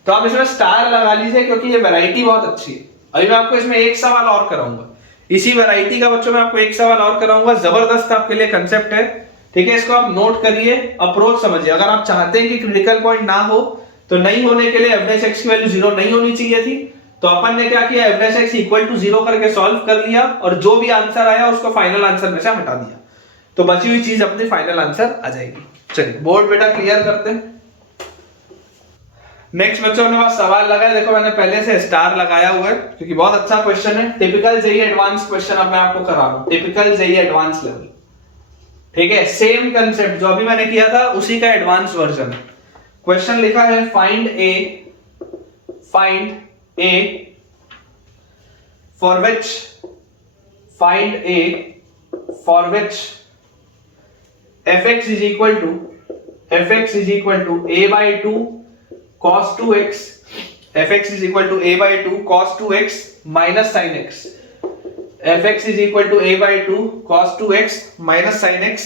तो आप इसमें स्टार लगा लीजिए क्योंकि ये वैरायटी बहुत अच्छी है। अभी मैं आपको इसमें एक सवाल और कराऊंगा, इसी वैरायटी का बच्चों मैं आपको एक सवाल और कराऊंगा, जबरदस्त आपके लिए कंसेप्ट है। ठीक है, इसको आप नोट करिए, अप्रोच समझिए। अगर आप चाहते हैं कि क्रिटिकल पॉइंट ना हो तो नहीं होने के लिए f' की वैल्यू 0 नहीं होनी चाहिए थी, तो अपन ने क्या किया, f' इक्वल टू 0 करके सॉल्व कर लिया और जो भी आंसर आया उसको फाइनल आंसर में से हटा दिया, तो बची हुई चीज अपनी फाइनल आंसर आ जाएगी। चलिए बोर्ड बेटा क्लियर करते हैं। नेक्स्ट बच्चों ने पास सवाल लगाया, देखो मैंने पहले से स्टार लगाया हुआ है क्योंकि बहुत अच्छा क्वेश्चन है, टिपिकल जेईई एडवांस क्वेश्चन अब मैं आपको करा रहा हूं, टिपिकल जेईई एडवांस लेवल। ठीक है, सेम कंसेप्ट जो अभी मैंने किया था उसी का एडवांस वर्जन है। क्वेश्चन लिखा है find A for which fx is equal to a/2 cos 2x, fx is equal to a/2 cos 2x minus sin x, fx is equal to a/2 cos 2x minus sin x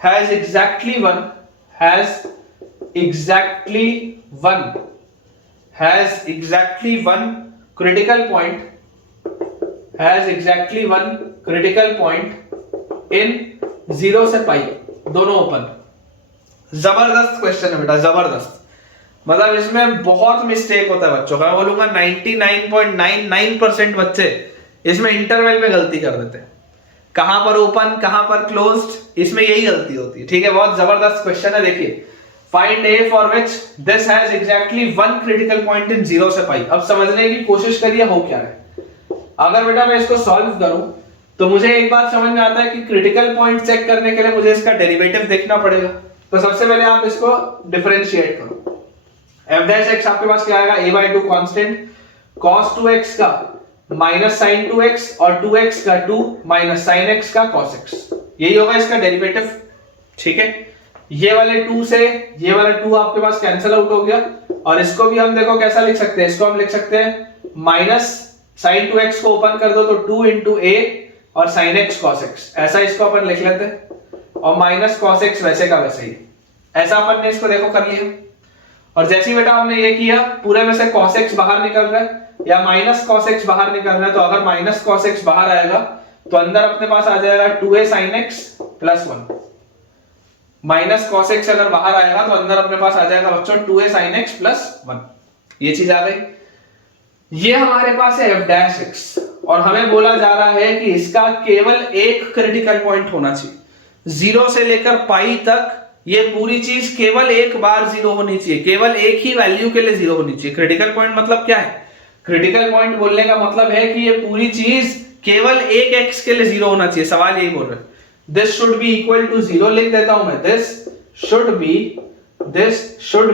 has exactly one critical point in 0 से पाई, दोनों open. जबरदस्त question है बेटा, जबरदस्त। मतलब इसमें बहुत mistake होता है बच्चों का, मैं बोलूंगा 99.99% बच्चे इसमें इंटरवल में गलती कर देते हैं, कहां पर ओपन कहां पर क्लोज्ड, इसमें यही गलती होती है। ठीक है, बहुत जबरदस्त क्वेश्चन है। देखिए find A for which this has exactly one critical point in 0 से पाई। अब समझने की कोशिश करिए हो क्या है। अगर बेटा मैं इसको सॉल्व करूं तो मुझे एक बात समझ में आता है कि क्रिटिकल पॉइंट चेक करने के लिए मुझे इसका डेरिवेटिव देखना पड़ेगा। तो सबसे पहले आप इसको डिफरेंशिएट करो, f' आपके पास क्या आएगा, a/2 कांस्टेंट, cos 2x का माइनस sin 2x और 2x का 2 माइनस sin x का cos x, यही होगा इसका डेरिवेटिव। ठीक है, ये वाले 2 से ये वाला 2 आपके पास कैंसिल आउट हो गया और इसको भी हम देखो कैसा लिख सकते हैं, इसको हम लिख सकते हैं माइनस sin 2x को ओपन कर दो तो 2 into a और sin x cos x, ऐसा इसको अपन लिख लेते हैं, और माइनस cos x वैसे का वैसे ही, ऐसा अपन ने इसको देखो कर लिया। और जैसे ही बेटा हमने ये किया, पूरे में से cos x बाहर निकल रहा है या माइनस cos x बाहर निकल रहा है, तो अगर माइनस cos x बाहर आएगा तो अंदर अपने पास आ जाएगा 2a sin x plus 1। Minus cos x अगर बाहर आएगा तो अंदर अपने पास आ जाएगा बच्चों 2a sin x प्लस 1, ये चीज आ गई। ये हमारे पास है f' और हमें बोला जा रहा है कि इसका केवल एक क्रिटिकल पॉइंट होना चाहिए, 0 से लेकर पाई तक ये पूरी चीज केवल एक बार 0 होनी चाहिए, केवल एक ही वैल्यू के लिए 0 होनी चाहिए। क्रिटिकल पॉइंट मतलब क्या है, क्रिटिकल पॉइंट बोलने का मतलब है कि ये पूरी चीज केवल एक x के लिए 0 होना चाहिए, सवाल यही बोल रहा है। This should be equal to 0, लिख देता हूं मैं, this should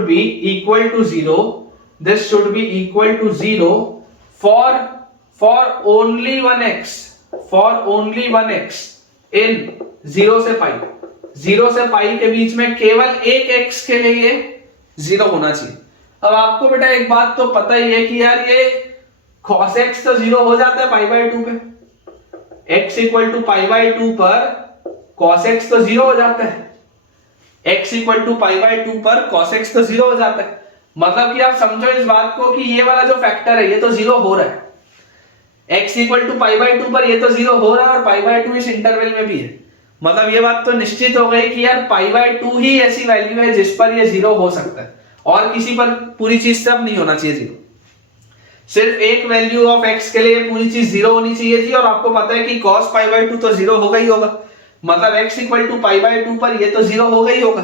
be equal to 0, this should be equal to 0 for only 1x, in 0 से पाई, 0 से पाई के बीच में केवल एक x के लिए 0 होना चाहिए। अब आपको बेटा एक बात तो पता ही है कि यार ये cos x तो 0 हो जाता है π/2 पे, x इक्वल टू π/2 पर cos x तो 0 हो जाता है, x इक्वल टू π/2 पर cos x तो 0 हो जाता है। मतलब कि आप समझो इस बात को कि ये वाला जो फैक्टर है ये तो जीरो हो रहा है, x इक्वल टू π/2 पर ये तो जीरो हो रहा है और π/2 इस इंटरवल में भी है। मतलब ये बात तो निश्चित हो गई कि यार π/2 ही ऐसी वैल्यू है जिस पर ये जीरो हो सकता है और किसी पर पूरी चीज से अब नहीं होना चाहिए जीरो। सिर्फ एक वैल्यू ऑफ x के लिए पूरी चीज जीरो होनी चाहिए थी और आपको पता है कि cos π/2 तो जीरो होगा ही होगा, मतलब x इक्वल टू π/2 पर ये तो जीरो होगा ही होगा।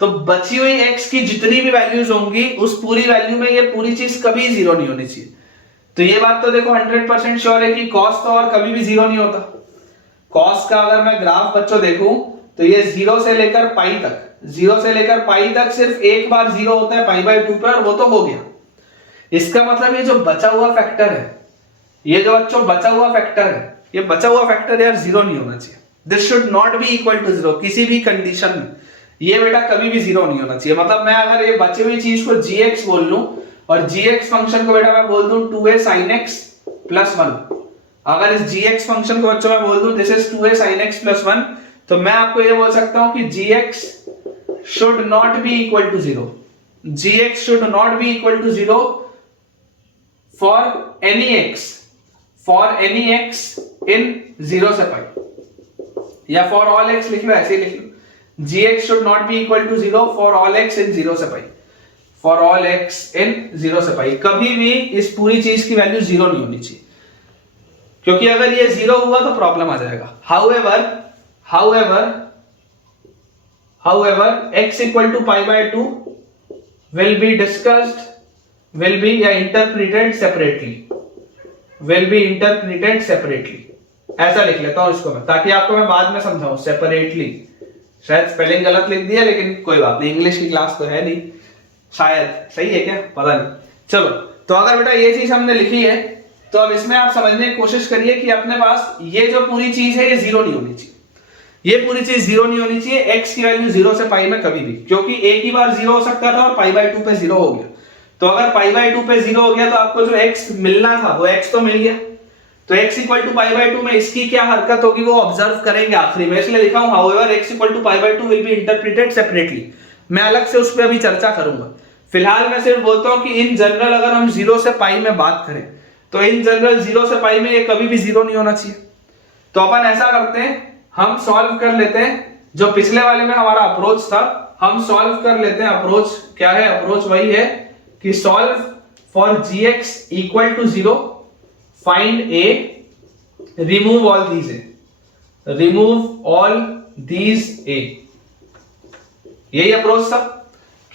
तो बची हुई x की जितनी भी वैल्यूज होंगी उस पूरी वैल्यू में ये पूरी चीज कभी जीरो नहीं होनी चाहिए। तो ये बात तो देखो 100% श्योर है कि cos तो और कभी भी जीरो नहीं होता। cos का अगर मैं ग्राफ बच्चों देखूं तो ये जीरो से लेकर पाई तक, जीरो से लेकर पाई तक सिर्फ एक बार जीरो होता है π/2 पे और वो तो हो गया। इसका मतलब ये जो बचा हुआ फैक्टर है, ये जो बच्चों बचा हुआ फैक्टर है, ये बचा हुआ फैक्टर यार जीरो नहीं होना चाहिए। This should not be equal to zero किसी भी कंडीशन में, ये बेटा कभी भी जीरो नहीं होना चाहिए। मतलब मैं अगर ये बची हुई चीज को gx बोल लूं और gx फंक्शन को बेटा मैं बोल दूं 2a sin x plus 1, अगर इस gx फंक्शन को बच्चों मैं बोल दूं this is 2a sin x plus 1, तो मैं आपको ये बोल सकता हूं कि gx should not be equal to 0, gx should not be equal to 0 for any x in 0 से पाई, या for all x लिख लो, ऐसे ही लिख लो, gx should not be equal to 0 for all x in 0 से पाई, for all x in 0 से पाई। कभी भी इस पूरी चीज की वैल्यू जीरो नहीं होनी चाहिए, क्योंकि अगर ये जीरो हुआ तो प्रॉब्लम आ जाएगा। however x equal to π/2 will be discussed, will be interpreted separately, ऐसा लिख लेता हूं इसको मैं, ताकि आपको मैं बाद में समझाऊं। सेपरेटली, शायद स्पेलिंग गलत लिख दिया लेकिन कोई बात नहीं, इंग्लिश की क्लास तो है नहीं, शायद सही है क्या पता नहीं। चलो, तो अगर बेटा ये चीज हमने लिखी है तो अब इसमें आप समझने की कोशिश करिए कि अपने पास ये जो पूरी चीज है ये जीरो नहीं होनी चाहिए, ये पूरी चीज जीरो नहीं होनी चाहिए। x की वैल्यू 0 से पाई में कभी भी, क्योंकि एक ही बार जीरो हो सकता था और π/2 पे जीरो हो गया। तो अगर π/2 पे जीरो हो गया तो आपको जो x मिलना था वो x तो मिल गया। तो x इक्वल टू π/2 में इसकी क्या हरकत होगी वो ऑब्जर्व करेंगे आखिरी में, इसलिए लिखा हूं however x equal to π/2 will be interpreted separately. मैं अलग से उस पर अभी चर्चा करूंगा, फिलहाल मैं सिर्फ बोलता हूं कि इन जनरल अगर हम 0 से पाई में बात करें तो इन जनरल 0 से पाई में ये कभी भी जीरो नहीं होना चाहिए। तो अपन ऐसा करते हैं, हम सॉल्व कर लेते हैं जो पिछले वाले में हमारा अप्रोच था, हम सॉल्व कर लेते हैं। अप्रोच क्या है? अप्रोच वही है कि solve for gx equal to 0, find a, remove all these a, remove all these a। यही अप्रोच था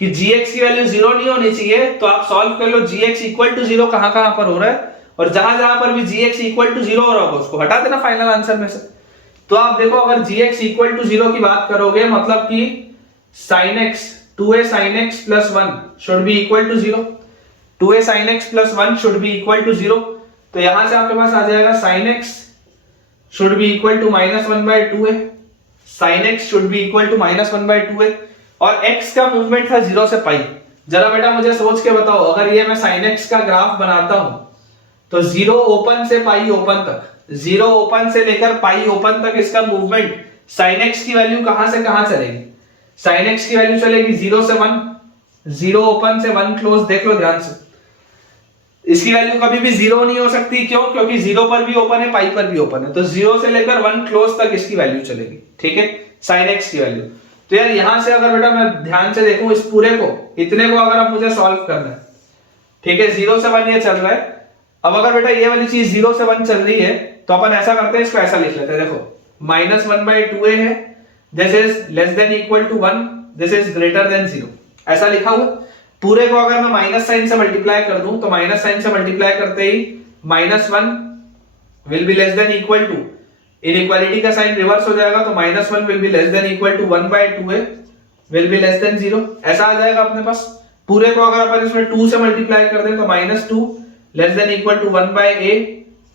कि gx की वैल्यू 0 नहीं होनी चाहिए, तो आप सॉल्व कर लो gx इक्वल टू 0 कहां कहां पर हो रहा है, और जहां जहां पर भी gx इक्वल टू 0 हो रहा होगा उसको हटा देना फाइनल आंसर में से। तो आप देखो, अगर gx इक्वल टू 0 की बात करोगे मतलब कि sin x 2a sin x plus 1 should be equal to 0, 2a sin x plus 1 should be equal to 0। तो यहां से आपके पास आ जाएगा sin x should be equal to -1/2a, sin x should be equal to -1/2a, और x का movement था 0 से पाई। जरा बेटा मुझे सोच के बताओ, अगर ये मैं sin x का ग्राफ बनाता हूं तो 0 ओपन से पाई ओपन तक, 0 ओपन से लेकर पाई ओपन तक इसका मूवमेंट sin x की वैल्यू कहां से कहां चलेगी? sin x की वैल्यू चलेगी 0 से 1, 0 ओपन से 1 क्लोज। देख लो ध्यान से, इसकी वैल्यू कभी भी 0 नहीं हो सकती। क्यों? क्योंकि 0 पर भी ओपन है, पाई पर भी ओपन है, तो 0 से लेकर 1 क्लोज तक इसकी वैल्यू चलेगी। ठीक है, sin x की वैल्यू। तो यार यहां से अगर बेटा मैं ध्यान से देखूं इस पूरे को, इतने को अगर अब मुझे सॉल्व करना है, ठीक है, 0 से 1 ये चल रहा है। अब अगर बेटा ये वाली चीज 0 से 1 चल रही है तो अपन ऐसा करते हैं, इसको ऐसा लिख लेते हैं। देखो, -1/2a है, this is less than equal to 1, this is greater than 0, ऐसा लिखा हुआ। पूरे को अगर मैं माइनस साइन से मल्टीप्लाई कर दूं तो माइनस साइन से मल्टीप्लाई करते ही -1 will be less than equal to, inequality का साइन रिवर्स हो जाएगा, तो -1 will be less than equal to 1/2a will be less than 0, ऐसा आ जाएगा अपने पास। पूरे को अगर अपन इसमें 2 से मल्टीप्लाई कर दें तो -2 less than equal to 1/a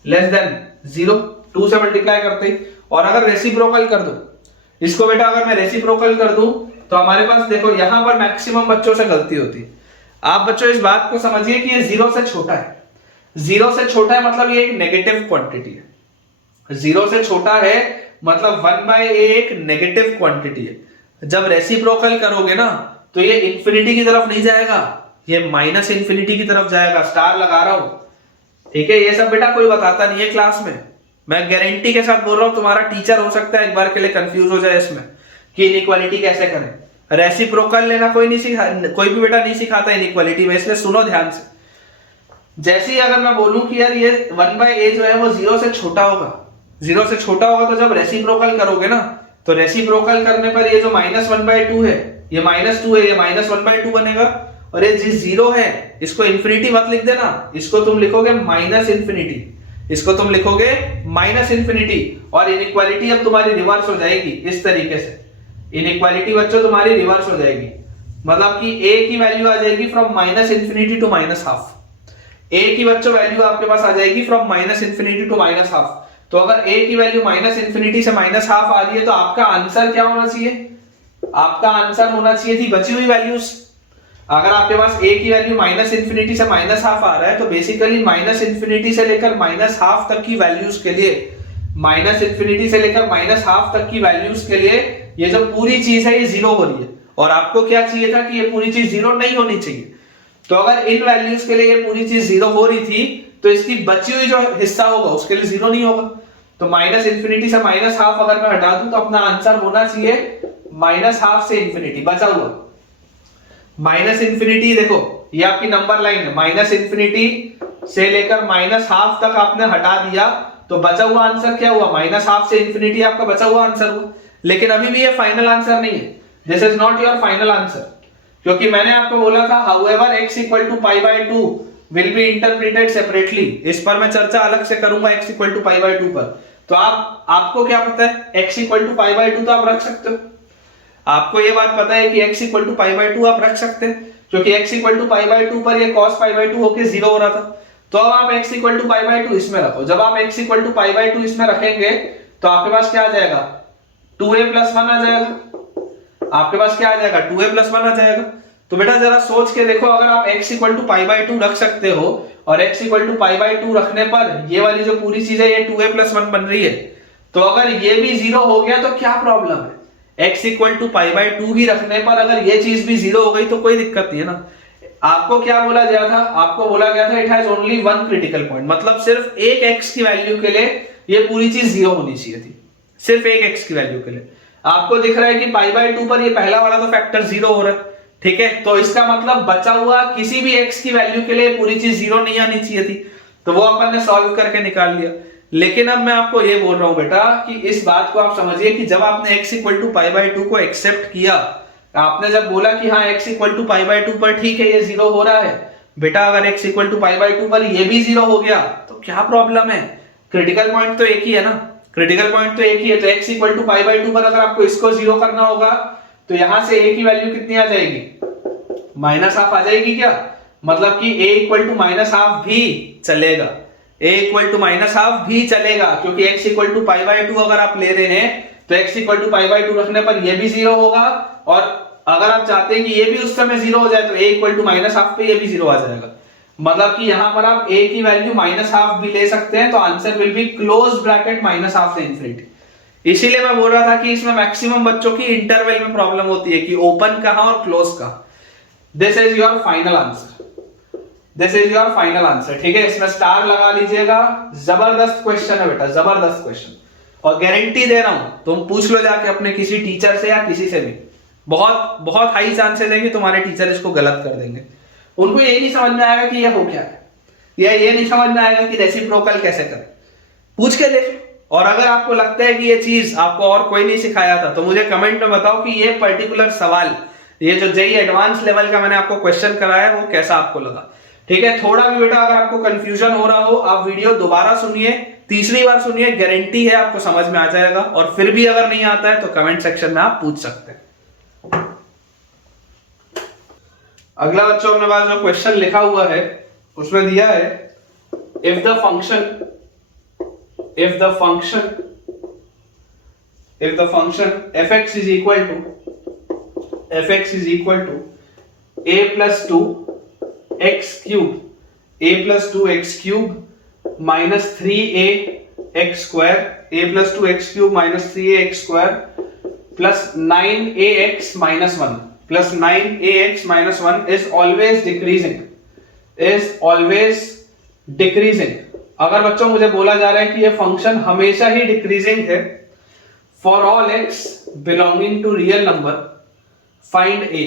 less than 0, 2 से मल्टीप्लाई करते ही। और अगर रेसिप्रोकल कर दो इसको बेटा, अगर मैं रेसिप्रोकल कर दूं तो हमारे पास देखो यहां पर मैक्सिमम बच्चों से गलती होती है। आप बच्चों इस बात को समझिए कि ये 0 से छोटा है, 0 से छोटा है मतलब ये एक नेगेटिव क्वांटिटी है। 0 से छोटा है मतलब 1/a एक नेगेटिव क्वांटिटी है। जब रेसिप्रोकल करोगे ना तो ये इंफिनिटी की तरफ नहीं जाएगा, ये माइनस इन्फिनिटी की तरफ जाएगा, स्टार लगा रहा हूं, ठीक है। ये सब बेटा कोई बताता नहीं है क्लास में, मैं गारंटी के साथ बोल रहा हूं, तुम्हारा टीचर हो सकता है एक बार के लिए कंफ्यूज हो जाए इसमें कि इनइक्वालिटी कैसे करें। रेसिप्रोकल लेना कोई नहीं सिखा, कोई भी बेटा नहीं सिखाता इनइक्वालिटी में, इसलिए सुनो ध्यान से। जैसे ही अगर मैं बोलूं कि यार ये 1/a जो है वो 0 से छोटा होगा, 0 से छोटा होगा, तो जब रेसिप्रोकल करोगे ना, तो रेसिप्रोकल करने पर ये जो -1/2 है, ये -2 है, ये -1/2 बनेगा। और ये जिस 0 है इसको इंफिनिटी मत लिख देना, इसको तुम लिखोगे -इन्फिनिटी, इसको तुम लिखोगे -इन्फिनिटी। और इनइक्वालिटी अब तुम्हारी रिवर्स हो जाएगी इस तरीके से, इनइक्वालिटी बच्चों तुम्हारी रिवर्स हो जाएगी, मतलब कि a की वैल्यू आ जाएगी from -infinity to -half. a की बच्चों वैल्यू आपके पास आ जाएगी फ्रॉम -इन्फिनिटी टू -हाफ। तो अगर a की वैल्यू -इन्फिनिटी से -हाफ आ रही है, तो आपका आंसर क्या होना चाहिए? आपका आंसर होना चाहिए थी बची हुई वैल्यूज। अगर आपके पास a की वैल्यू -इन्फिनिटी से -हाफ आ रहा है, तो बेसिकली -इन्फिनिटी से लेकर -हाफ तक की वैल्यूज के लिए, -इन्फिनिटी से लेकर -हाफ तक की वैल्यूज के लिए ये जो पूरी चीज है ये 0 हो रही है। और आपको क्या चाहिए था कि ये पूरी चीज 0 नहीं होनी चाहिए। तो अगर इन वैल्यूज के लिए ये पूरी चीज 0 हो रही थी, तो इसकी बची हुई जो हिस्सा होगा उसके लिए 0 नहीं होगा। तो -इन्फिनिटी से -हाफ अगर मैं हटा दूं, तो अपना आंसर होना चाहिए -हाफ से इन्फिनिटी, बचा हुआ -इन्फिनिटी। देखो ये आपकी नंबर लाइन है, -इन्फिनिटी से लेकर -हाफ तक आपने हटा दिया, तो बचा हुआ आंसर क्या हुआ? -हाफ से इन्फिनिटी आपका बचा हुआ आंसर हुआ। लेकिन अभी भी ये फाइनल आंसर नहीं है, this is not your final answer, क्योंकि मैंने आपको बोला था however x = π/2 will be interpreted separately. इस पर मैं चर्चा अलग से करूंगा x = π/2 पर। तो आपको क्या पता है x = π/2 तो आप रख सकते हो, आपको ये बात पता है कि x = π/2 आप रख सकते हैं, क्योंकि x = π/2 पर ये cos π/2 होके 0 हो रहा था। तो अब आप x = π/2 इसमें रखो। जब आप x = π/2 इसमें रखेंगे, तो आपके पास क्या आ जाएगा? 2a + 1 आ जाएगा। आपके पास क्या आ जाएगा? 2a + 1 आ जाएगा। तो बेटा जरा सोच के देखो, अगर आप x = π/2 रख सकते हो, और x = π/2 रखने पर ये वाली जो पूरी चीज है ये 2a + 1 बन रही है, तो अगर ये भी 0 हो गया तो क्या प्रॉब्लम है? x = π/2 ही रखने पर अगर ये चीज भी 0 हो गई तो कोई दिक्कत नहीं है ना। आपको क्या बोला गया था? आपको बोला गया था it has only one critical point, मतलब सिर्फ एक x की वैल्यू के लिए ये पूरी चीज 0 होनी चाहिए थी, सिर्फ एक x की वैल्यू के लिए। आपको दिख रहा है कि π/2 पर ये पहला वाला तो फैक्टर 0 हो रहा है, ठीक है। तो इसका मतलब बचा हुआ किसी भी x की वैल्यू के लिए पूरी चीज 0 नहीं आनी चाहिए थी, तो वो अपन ने सॉल्व करके निकाल लिया। लेकिन अब मैं आपको ये बोल रहा हूं बेटा कि इस बात को आप समझिए कि जब आपने x = π/2 को एक्सेप्ट किया, आपने जब बोला कि हाँ x = π/2 पर ठीक है ये 0 हो रहा है, बेटा अगर x = π/2 पर ये भी 0 हो गया तो क्या प्रॉब्लम है? क्रिटिकल पॉइंट तो एक ही है ना, क्रिटिकल पॉइंट तो एक ही है। तो x = π/2 पर अगर आपको इसको 0 करना होगा, तो यहां से a की वैल्यू कितनी आ जाएगी? -हाफ आ जाएगी क्या? मतलब कि a = -हाफ भी चलेगा, a = -हाफ भी चलेगा, क्योंकि x = π/2 अगर आप ले रहे हैं तो x = π/2 रखने पर ये भी 0 होगा, और अगर आप चाहते हैं कि ये भी उस समय 0 हो जाए तो a = -हाफ पे ये भी 0 आ जाएगा। मतलब कि यहां पर आप a की वैल्यू -हाफ भी ले सकते हैं, तो answer will be close bracket -half से इन्फिनिटी। इसीलिए मैं बोल रहा था कि इसमें मैक्सिमम बच्चों की इंटरवल में प्रॉब्लम होती है कि ओपन कहां और क्लोज कहां। This is your final answer, this is your final answer, ठीक है। इसमें स्टार लगा लीजिएगा। जबरदस्त क्वेश्चन है बेटा, जबरदस्त क्वेश्चन, और गारंटी दे रहा हूं, तुम पूछ लो जाके अपने किसी टीचर से या किसी से भी, बहुत बहुत हाई चांसेस है कि तुम्हारे टीचर इसको गलत कर देंगे। उनको ये नहीं समझ में आएगा कि ये हो क्या है, या ये नहीं समझ में आएगा कि रेसिप्रोकल कैसे करें। पूछ के देख। और अगर आपको लगता है कि ये चीज आपको और कोई नहीं सिखाया था, तो मुझे कमेंट में बताओ कि ये पर्टिकुलर सवाल, ये जो जेईई एडवांस लेवल का मैंने आपको क्वेश्चन कराया वो कैसा आपको लगा, ठीक है। थोड़ा भी बेटा अगर आपको कंफ्यूजन हो रहा हो, आप वीडियो दोबारा सुनिए, तीसरी बार सुनिए, गारंटी है आपको समझ में आ जाएगा। और फिर भी अगर नहीं आता है तो कमेंट सेक्शन में आप पूछ सकते हैं। अगला बच्चों अपने पास जो क्वेश्चन लिखा हुआ है उसमें दिया है if the function fx is equal to a plus 2 x cube minus 3a x square, a plus 2 x cube minus 3a x square plus 9ax minus 1 plus 9ax-1 is always decreasing. अगर बच्चों मुझे बोला जा रहा है कि ये function हमेशा ही डिक्रीजिंग है for all x belonging to real number find a।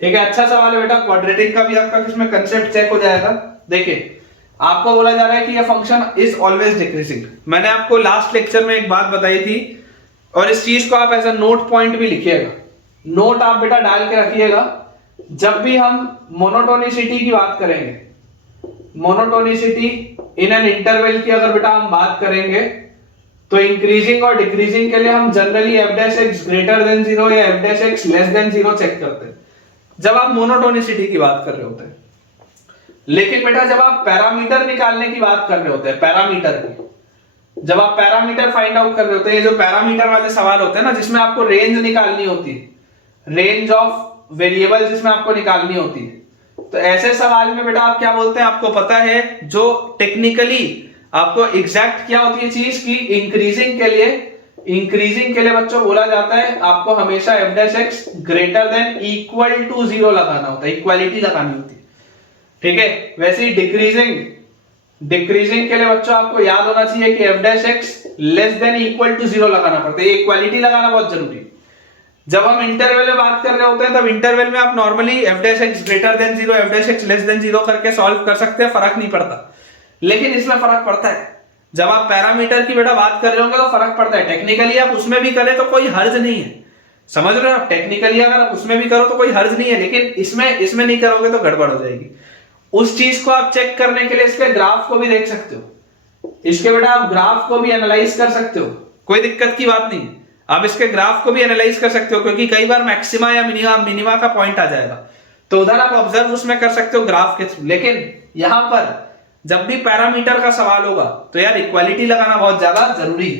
ठीक है, अच्छा सवाल है बेटा। क्वाड्रेटिक का भी आपका किसमें कंसेप्ट चेक हो जाएगा। देखिए आपको बोला जा रहा है कि ये फंक्शन इज ऑलवेज डिक्रीजिंग। मैंने आपको लास्ट लेक्चर में एक बात बताई थी और इस चीज को आप एज अ नोट पॉइंट भी लिखिएगा। नोट आप बेटा डाल के रखिएगा। जब भी हम मोनोटोनिसिटी की बात करेंगे, मोनोटोनिसिटी इन एन इंटरवल की अगर बेटा हम बात करेंगे तो इंक्रीजिंग और डिक्रीजिंग के लिए हम जनरली f' ग्रेटर देन 0 या f' लेस देन 0 चेक करते हैं जब आप मोनोटोनिसिटी की बात कर रहे होते हैं। लेकिन बेटा जब आप पैरामीटर निकालने की बात कर रहे होते हैं, पैरामीटर की, जब आप पैरामीटर फाइंड आउट कर रहे होते हैं, ये जो पैरामीटर वाले सवाल होते हैं ना जिसमें आपको रेंज निकालनी होती है, रेंज ऑफ वेरिएबल जिसमें आपको निकालनी होती है, तो ऐसे सवाल में बेटा आप क्या बोलते हैं आपको पता है। जो टेक्निकली आपको एग्जैक्ट क्या होती है चीज की, इंक्रीजिंग के लिए बच्चों बोला जाता है आपको हमेशा f' greater than equal to 0 लगाना होता है, इक्वालिटी लगानी होती है। ठीक है, वैसे ही डिक्रीजिंग के लिए बच्चों आपको याद होना चाहिए कि f' less than equal to 0 लगाना पड़ता है। ये इक्वालिटी लगाना बहुत जरूरी है। जब हम इंटरवल में बात कर रहे होते हैं तब इंटरवल में आप normally f' greater than 0, f' less than 0 करके सॉल्व कर सकते हैं, फर्क नहीं पड़ता। लेकिन इसमें फर्क पड़ता है, जब आप पैरामीटर की बेटा बात कर रहे होंगे तो फर्क पड़ता है। टेक्निकली आप उसमें भी करें तो कोई हर्ज नहीं है, समझ रहे हो आप। टेक्निकली अगर आप उसमें भी करो तो कोई हर्ज नहीं है, लेकिन इसमें नहीं करोगे तो गड़बड़ हो जाएगी। उस चीज को आप चेक करने के लिए इसके ग्राफ को भी देख सकते हो, इसके बेटा आप ग्राफ को भी एनालाइज कर सकते हो, कोई दिक्कत की बात नहीं है। आप इसके ग्राफ को भी एनालाइज कर सकते हो क्योंकि कई बार मैक्सिमा या मिनिमा का पॉइंट आ जाएगा, तो उधर आप ऑब्जर्व उसमें कर सकते हो ग्राफ के थ्रू। लेकिन यहां पर जब भी पैरामीटर का सवाल होगा तो यार इक्वालिटी लगाना बहुत ज्यादा जरूरी है।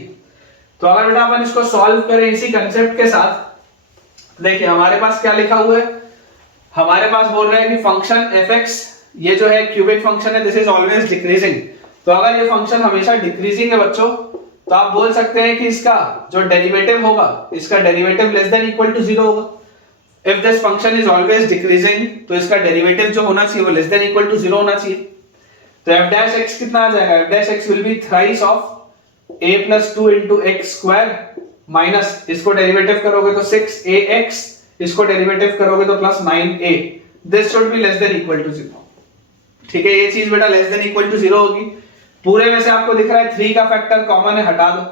तो अगर बेटा अपन इसको सॉल्व करें इसी कंसेप्ट के साथ, देखिए हमारे पास क्या लिखा हुआ है, हमारे पास बोल रहे हैं कि फंक्शन f(x) ये जो है क्यूबिक फंक्शन है, दिस इज ऑलवेज डिक्रीजिंग। तो अगर ये फंक्शन हमेशा डिक्रीजिंग है बच्चों, तो आप बोल सकते हैं कि इसका जो डेरिवेटिव होगा, इसका derivative less than equal to 0 होगा। If this function is always decreasing तो इसका डेरिवेटिव जो होना चाहिए वो लेस देन इक्वल टू 0 होना चाहिए। तो f' कितना आ जाएगा, f' will be thrice of a plus 2 into x square minus इसको डेरिवेटिव करोगे तो 6ax, इसको डेरिवेटिव करोगे तो plus 9a। This should be less than equal to 0। ठीक है, ये चीज बेटा लेस देन इक्वल टू 0 होगी। पूरे में से आपको दिख रहा है 3 का फैक्टर कॉमन है, हटा दो।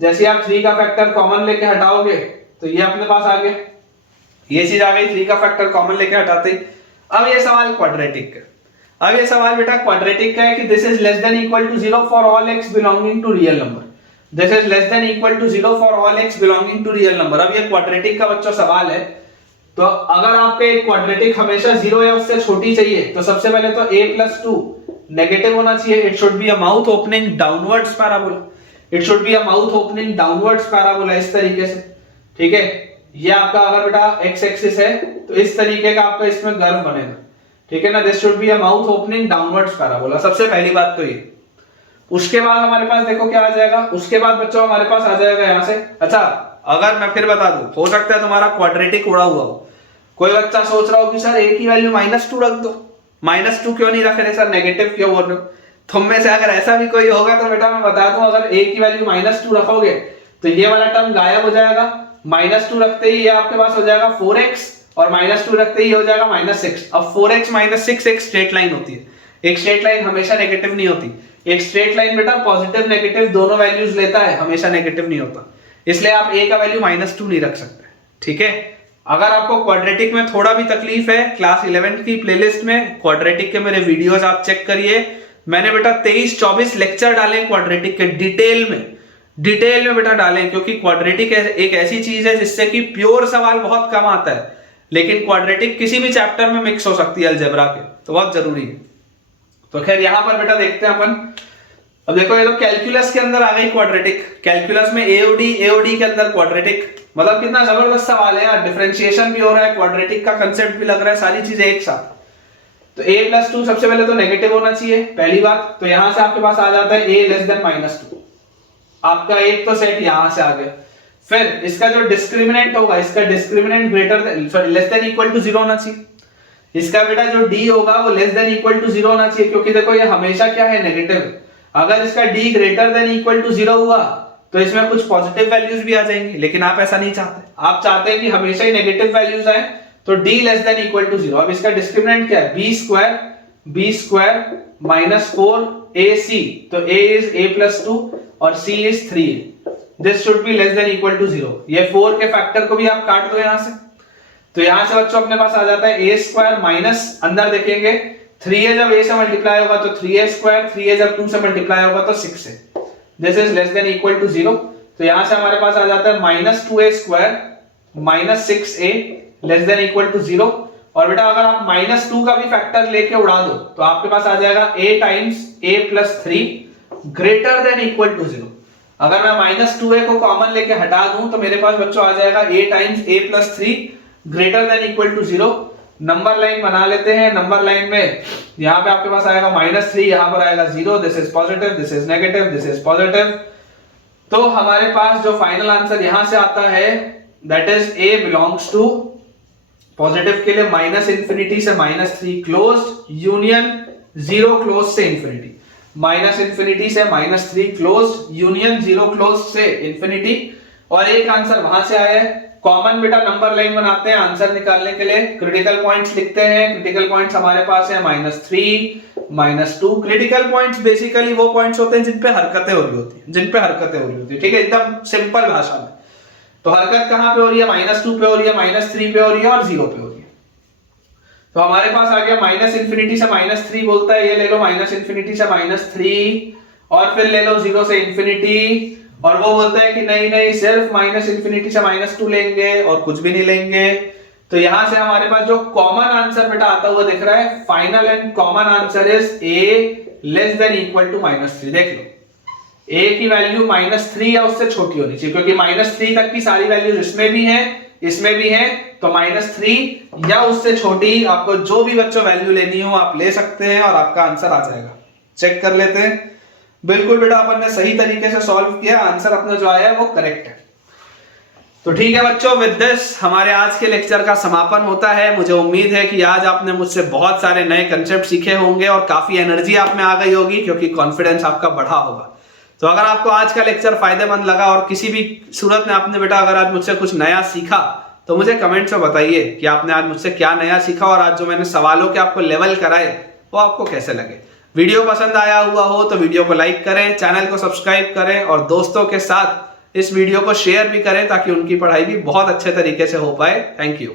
जैसे आप 3 का फैक्टर कॉमन लेके हटाओगे तो ये अपने पास आ गया, ये चीज आ गई 3 का फैक्टर कॉमन लेके हटाते ही। अब ये सवाल क्वाड्रेटिक का, अब ये सवाल बेटा क्वाड्रेटिक का है कि this is less than equal to 0 for all x belonging to real number, this is less than equal to 0 for all x belonging to real number. अब ये क्वाड्रेटिक का बच्चों सवाल है, तो अगर आपके एक क्वाड्रेटिक हमेशा 0 या उससे छोटी चाहिए तो सबसे पहले तो a प्लस 2 नेगेटिव होना चाहिए। It should be a mouth opening downwards parabola, it should be a mouth opening downwards parabola, इस तरीके से। ठीक है, ये आपका अगर बेटा x एक्सिस है तो इस तरीके का आपका इसमें कर्व बनेगा। ठीक है ना, this should be a mouth opening downwards parabola, सबसे पहली बात तो ये। उसके बाद हमारे पास देखो क्या आ जाएगा, उसके बाद बच्चों हमारे पास आ जाएगा यहां से। अच्छा, अगर मैं फिर बता दूं, हो सकता है तुम्हारा क्वाड्रेटिक उड़ा हुआ हो, कोई बच्चा सोच रहा हो कि सर a की वैल्यू -2 रख दो। -2 क्यों नहीं रख रहे सर, नेगेटिव क्यों बोल रहे हो? तुम में से अगर ऐसा भी कोई होगा तो बेटा मैं बता दूं, अगर a की वैल्यू -2 रखोगे तो ये वाला टर्म गायब हो जाएगा। -2 रखते ही ये आपके पास हो जाएगा 4x और -2 रखते ही हो जाएगा -6। अब 4x -6 एक स्ट्रेट लाइन होती है, एक स्ट्रेट लाइन हमेशा नेगेटिव नहीं होती। एक स्ट्रेट लाइन बेटा पॉजिटिव नेगेटिव दोनों वैल्यूज लेता है, हमेशा नेगेटिव नहीं होता, इसलिए आप a का वैल्यू -2 नहीं रख सकते। ठीक है, अगर आपको क्वाड्रेटिक में थोड़ा भी तकलीफ है, क्लास 11 की प्लेलिस्ट में क्वाड्रेटिक के मेरे वीडियोस आप चेक करिए। मैंने बेटा 23-24 लेक्चर डाले क्वाड्रेटिक के, डिटेल में बेटा डालें, क्योंकि क्वाड्रेटिक एक ऐसी चीज है जिससे कि प्योर सवाल बहुत कम आता है, लेकिन क्वाड्रेटिक किसी भी चैप्टर में मिक्स हो सकती है अलजेब्रा के, तो बहुत जरूरी है। तो खैर यहां पर बेटा देखते हैं अपन। अब देखो ये तो कैलकुलस के अंदर आ गई क्वाड्रेटिक, कैलकुलस में एओडी के अंदर क्वाड्रेटिक, मतलब कितना जबरदस्त सवाल है यार। डिफरेंशिएशन भी हो रहा है, क्वाड्रेटिक का कंसेप्ट भी लग रहा है, सारी चीजें एक साथ। तो a प्लस 2 सबसे पहले तो नेगेटिव होना चाहिए, पहली बात। तो यहां से आपके पास आ जाता है a लेस देन -2, आपका एक तो सेट यहां से आ गया। फिर इसका जो डिस्क्रिमिनेंट होगा, इसका discriminant less than equal to 0 होना चाहिए। इसका बेटा जो d होगा वो लेस देन इक्वल टू 0 होना चाहिए, क्योंकि देखो ये हमेशा क्या है, नेगेटिव। अगर इसका d greater than equal to 0 हुआ तो इसमें कुछ पॉजिटिव वैल्यूज भी आ जाएंगी, लेकिन आप ऐसा नहीं चाहते। आप चाहते हैं कि हमेशा ही नेगेटिव वैल्यूज आए, तो d less than equal to 0। अब इसका डिस्क्रिमिनेंट क्या है, b स्क्वायर माइनस 4ac, तो a इज a प्लस 2 और c is 3a। This should be less than equal to 0। ये 4 के फैक्टर को भी आप काट दो यहां से, तो यहां से बच्चों अपने पास आ जाता है a स्क्वायर माइनस, अंदर देखेंगे 3a जब a से मल्टीप्लाई होगा तो 3a स्क्वायर, 3a जब 2 से मल्टीप्लाई होगा तो 6a। This is less than equal to 0। तो यहां से हमारे पास आ जाता है minus 2a square minus 6a less than equal to 0। और बेटा अगर आप माइनस 2 का भी फैक्टर लेके उड़ा दो तो आपके पास आ जाएगा a times a plus 3 greater than equal to 0। अगर मैं माइनस 2a को कॉमन लेके हटा दूं तो मेरे पास बच्चों आ जाएगा a times a plus 3 greater than equal to 0। Number line बना लेते हैं। नंबर लाइन में यहां पे आपके पास आएगा -3, यहां पर आएगा 0। This is positive, this is negative, this is positive. तो हमारे पास जो फाइनल आंसर यहां से आता है that is a belongs to, positive के लिए -∞ से -3 क्लोज्ड यूनियन 0 क्लोज से इंफिनिटी, -∞ से -3 क्लोज्ड यूनियन 0 क्लोज से इंफिनिटी। और एक आंसर वहां से आया है। कॉमन बेटा नंबर लाइन बनाते हैं आंसर निकालने के लिए, क्रिटिकल पॉइंट्स लिखते हैं। क्रिटिकल पॉइंट्स हमारे पास है -3 -2। क्रिटिकल पॉइंट्स बेसिकली वो पॉइंट्स होते हैं जिन पे हरकतें हो रही होती है, ठीक है, एकदम सिंपल भाषा में। तो हरकत कहां पे हो रही है, -2 पे हो रही है, -3 पे हो रही है और 0 पे हो रही है। तो हमारे पास आ गया -∞ से -3 बोलता है, ये ले लो -∞ से -3 और फिर ले लो 0 से इंफिनिटी। और वो बोलता है कि नहीं सिर्फ -∞ से -2 लेंगे और कुछ भी नहीं लेंगे। तो यहां से हमारे पास जो कॉमन आंसर बेटा आता हुआ दिख रहा है, final and common answer is a less than equal to -3। देख लो a की वैल्यू -3 या उससे छोटी होनी चाहिए, क्योंकि -3 तक की सारी वैल्यूज इसमें भी है, इसमें भी है। तो -3 या उससे छोटी आपको जो भी बच्चों वैल्यू लेनी हो आप ले सकते हैं और आपका आंसर आ जाएगा। चेक कर लेते हैं। बिल्कुल बेटा अपन ने सही तरीके से सॉल्व किया, आंसर अपना जो आया है वो करेक्ट है। तो ठीक है बच्चों, विद दिस हमारे आज के लेक्चर का समापन होता है। मुझे उम्मीद है कि आज आपने मुझसे बहुत सारे नए कंसेप्ट सीखे होंगे और काफी एनर्जी आप में आ गई होगी, क्योंकि कॉन्फिडेंस आपका बढ़ा होगा। तो अगर आपको आज का लेक्चर फायदेमंद लगा और किसी भी सूरत में आपने बेटा अगर आज मुझसे कुछ नया सीखा तो मुझे कमेंट्स में बताइए कि आपने आज मुझसे क्या नया सीखा और आज जो मैंने सवालों के आपको लेवल कराए वो आपको कैसे लगे। वीडियो पसंद आया हुआ हो तो वीडियो को लाइक करें, चैनल को सब्सक्राइब करें और दोस्तों के साथ इस वीडियो को शेयर भी करें ताकि उनकी पढ़ाई भी बहुत अच्छे तरीके से हो पाए। Thank you.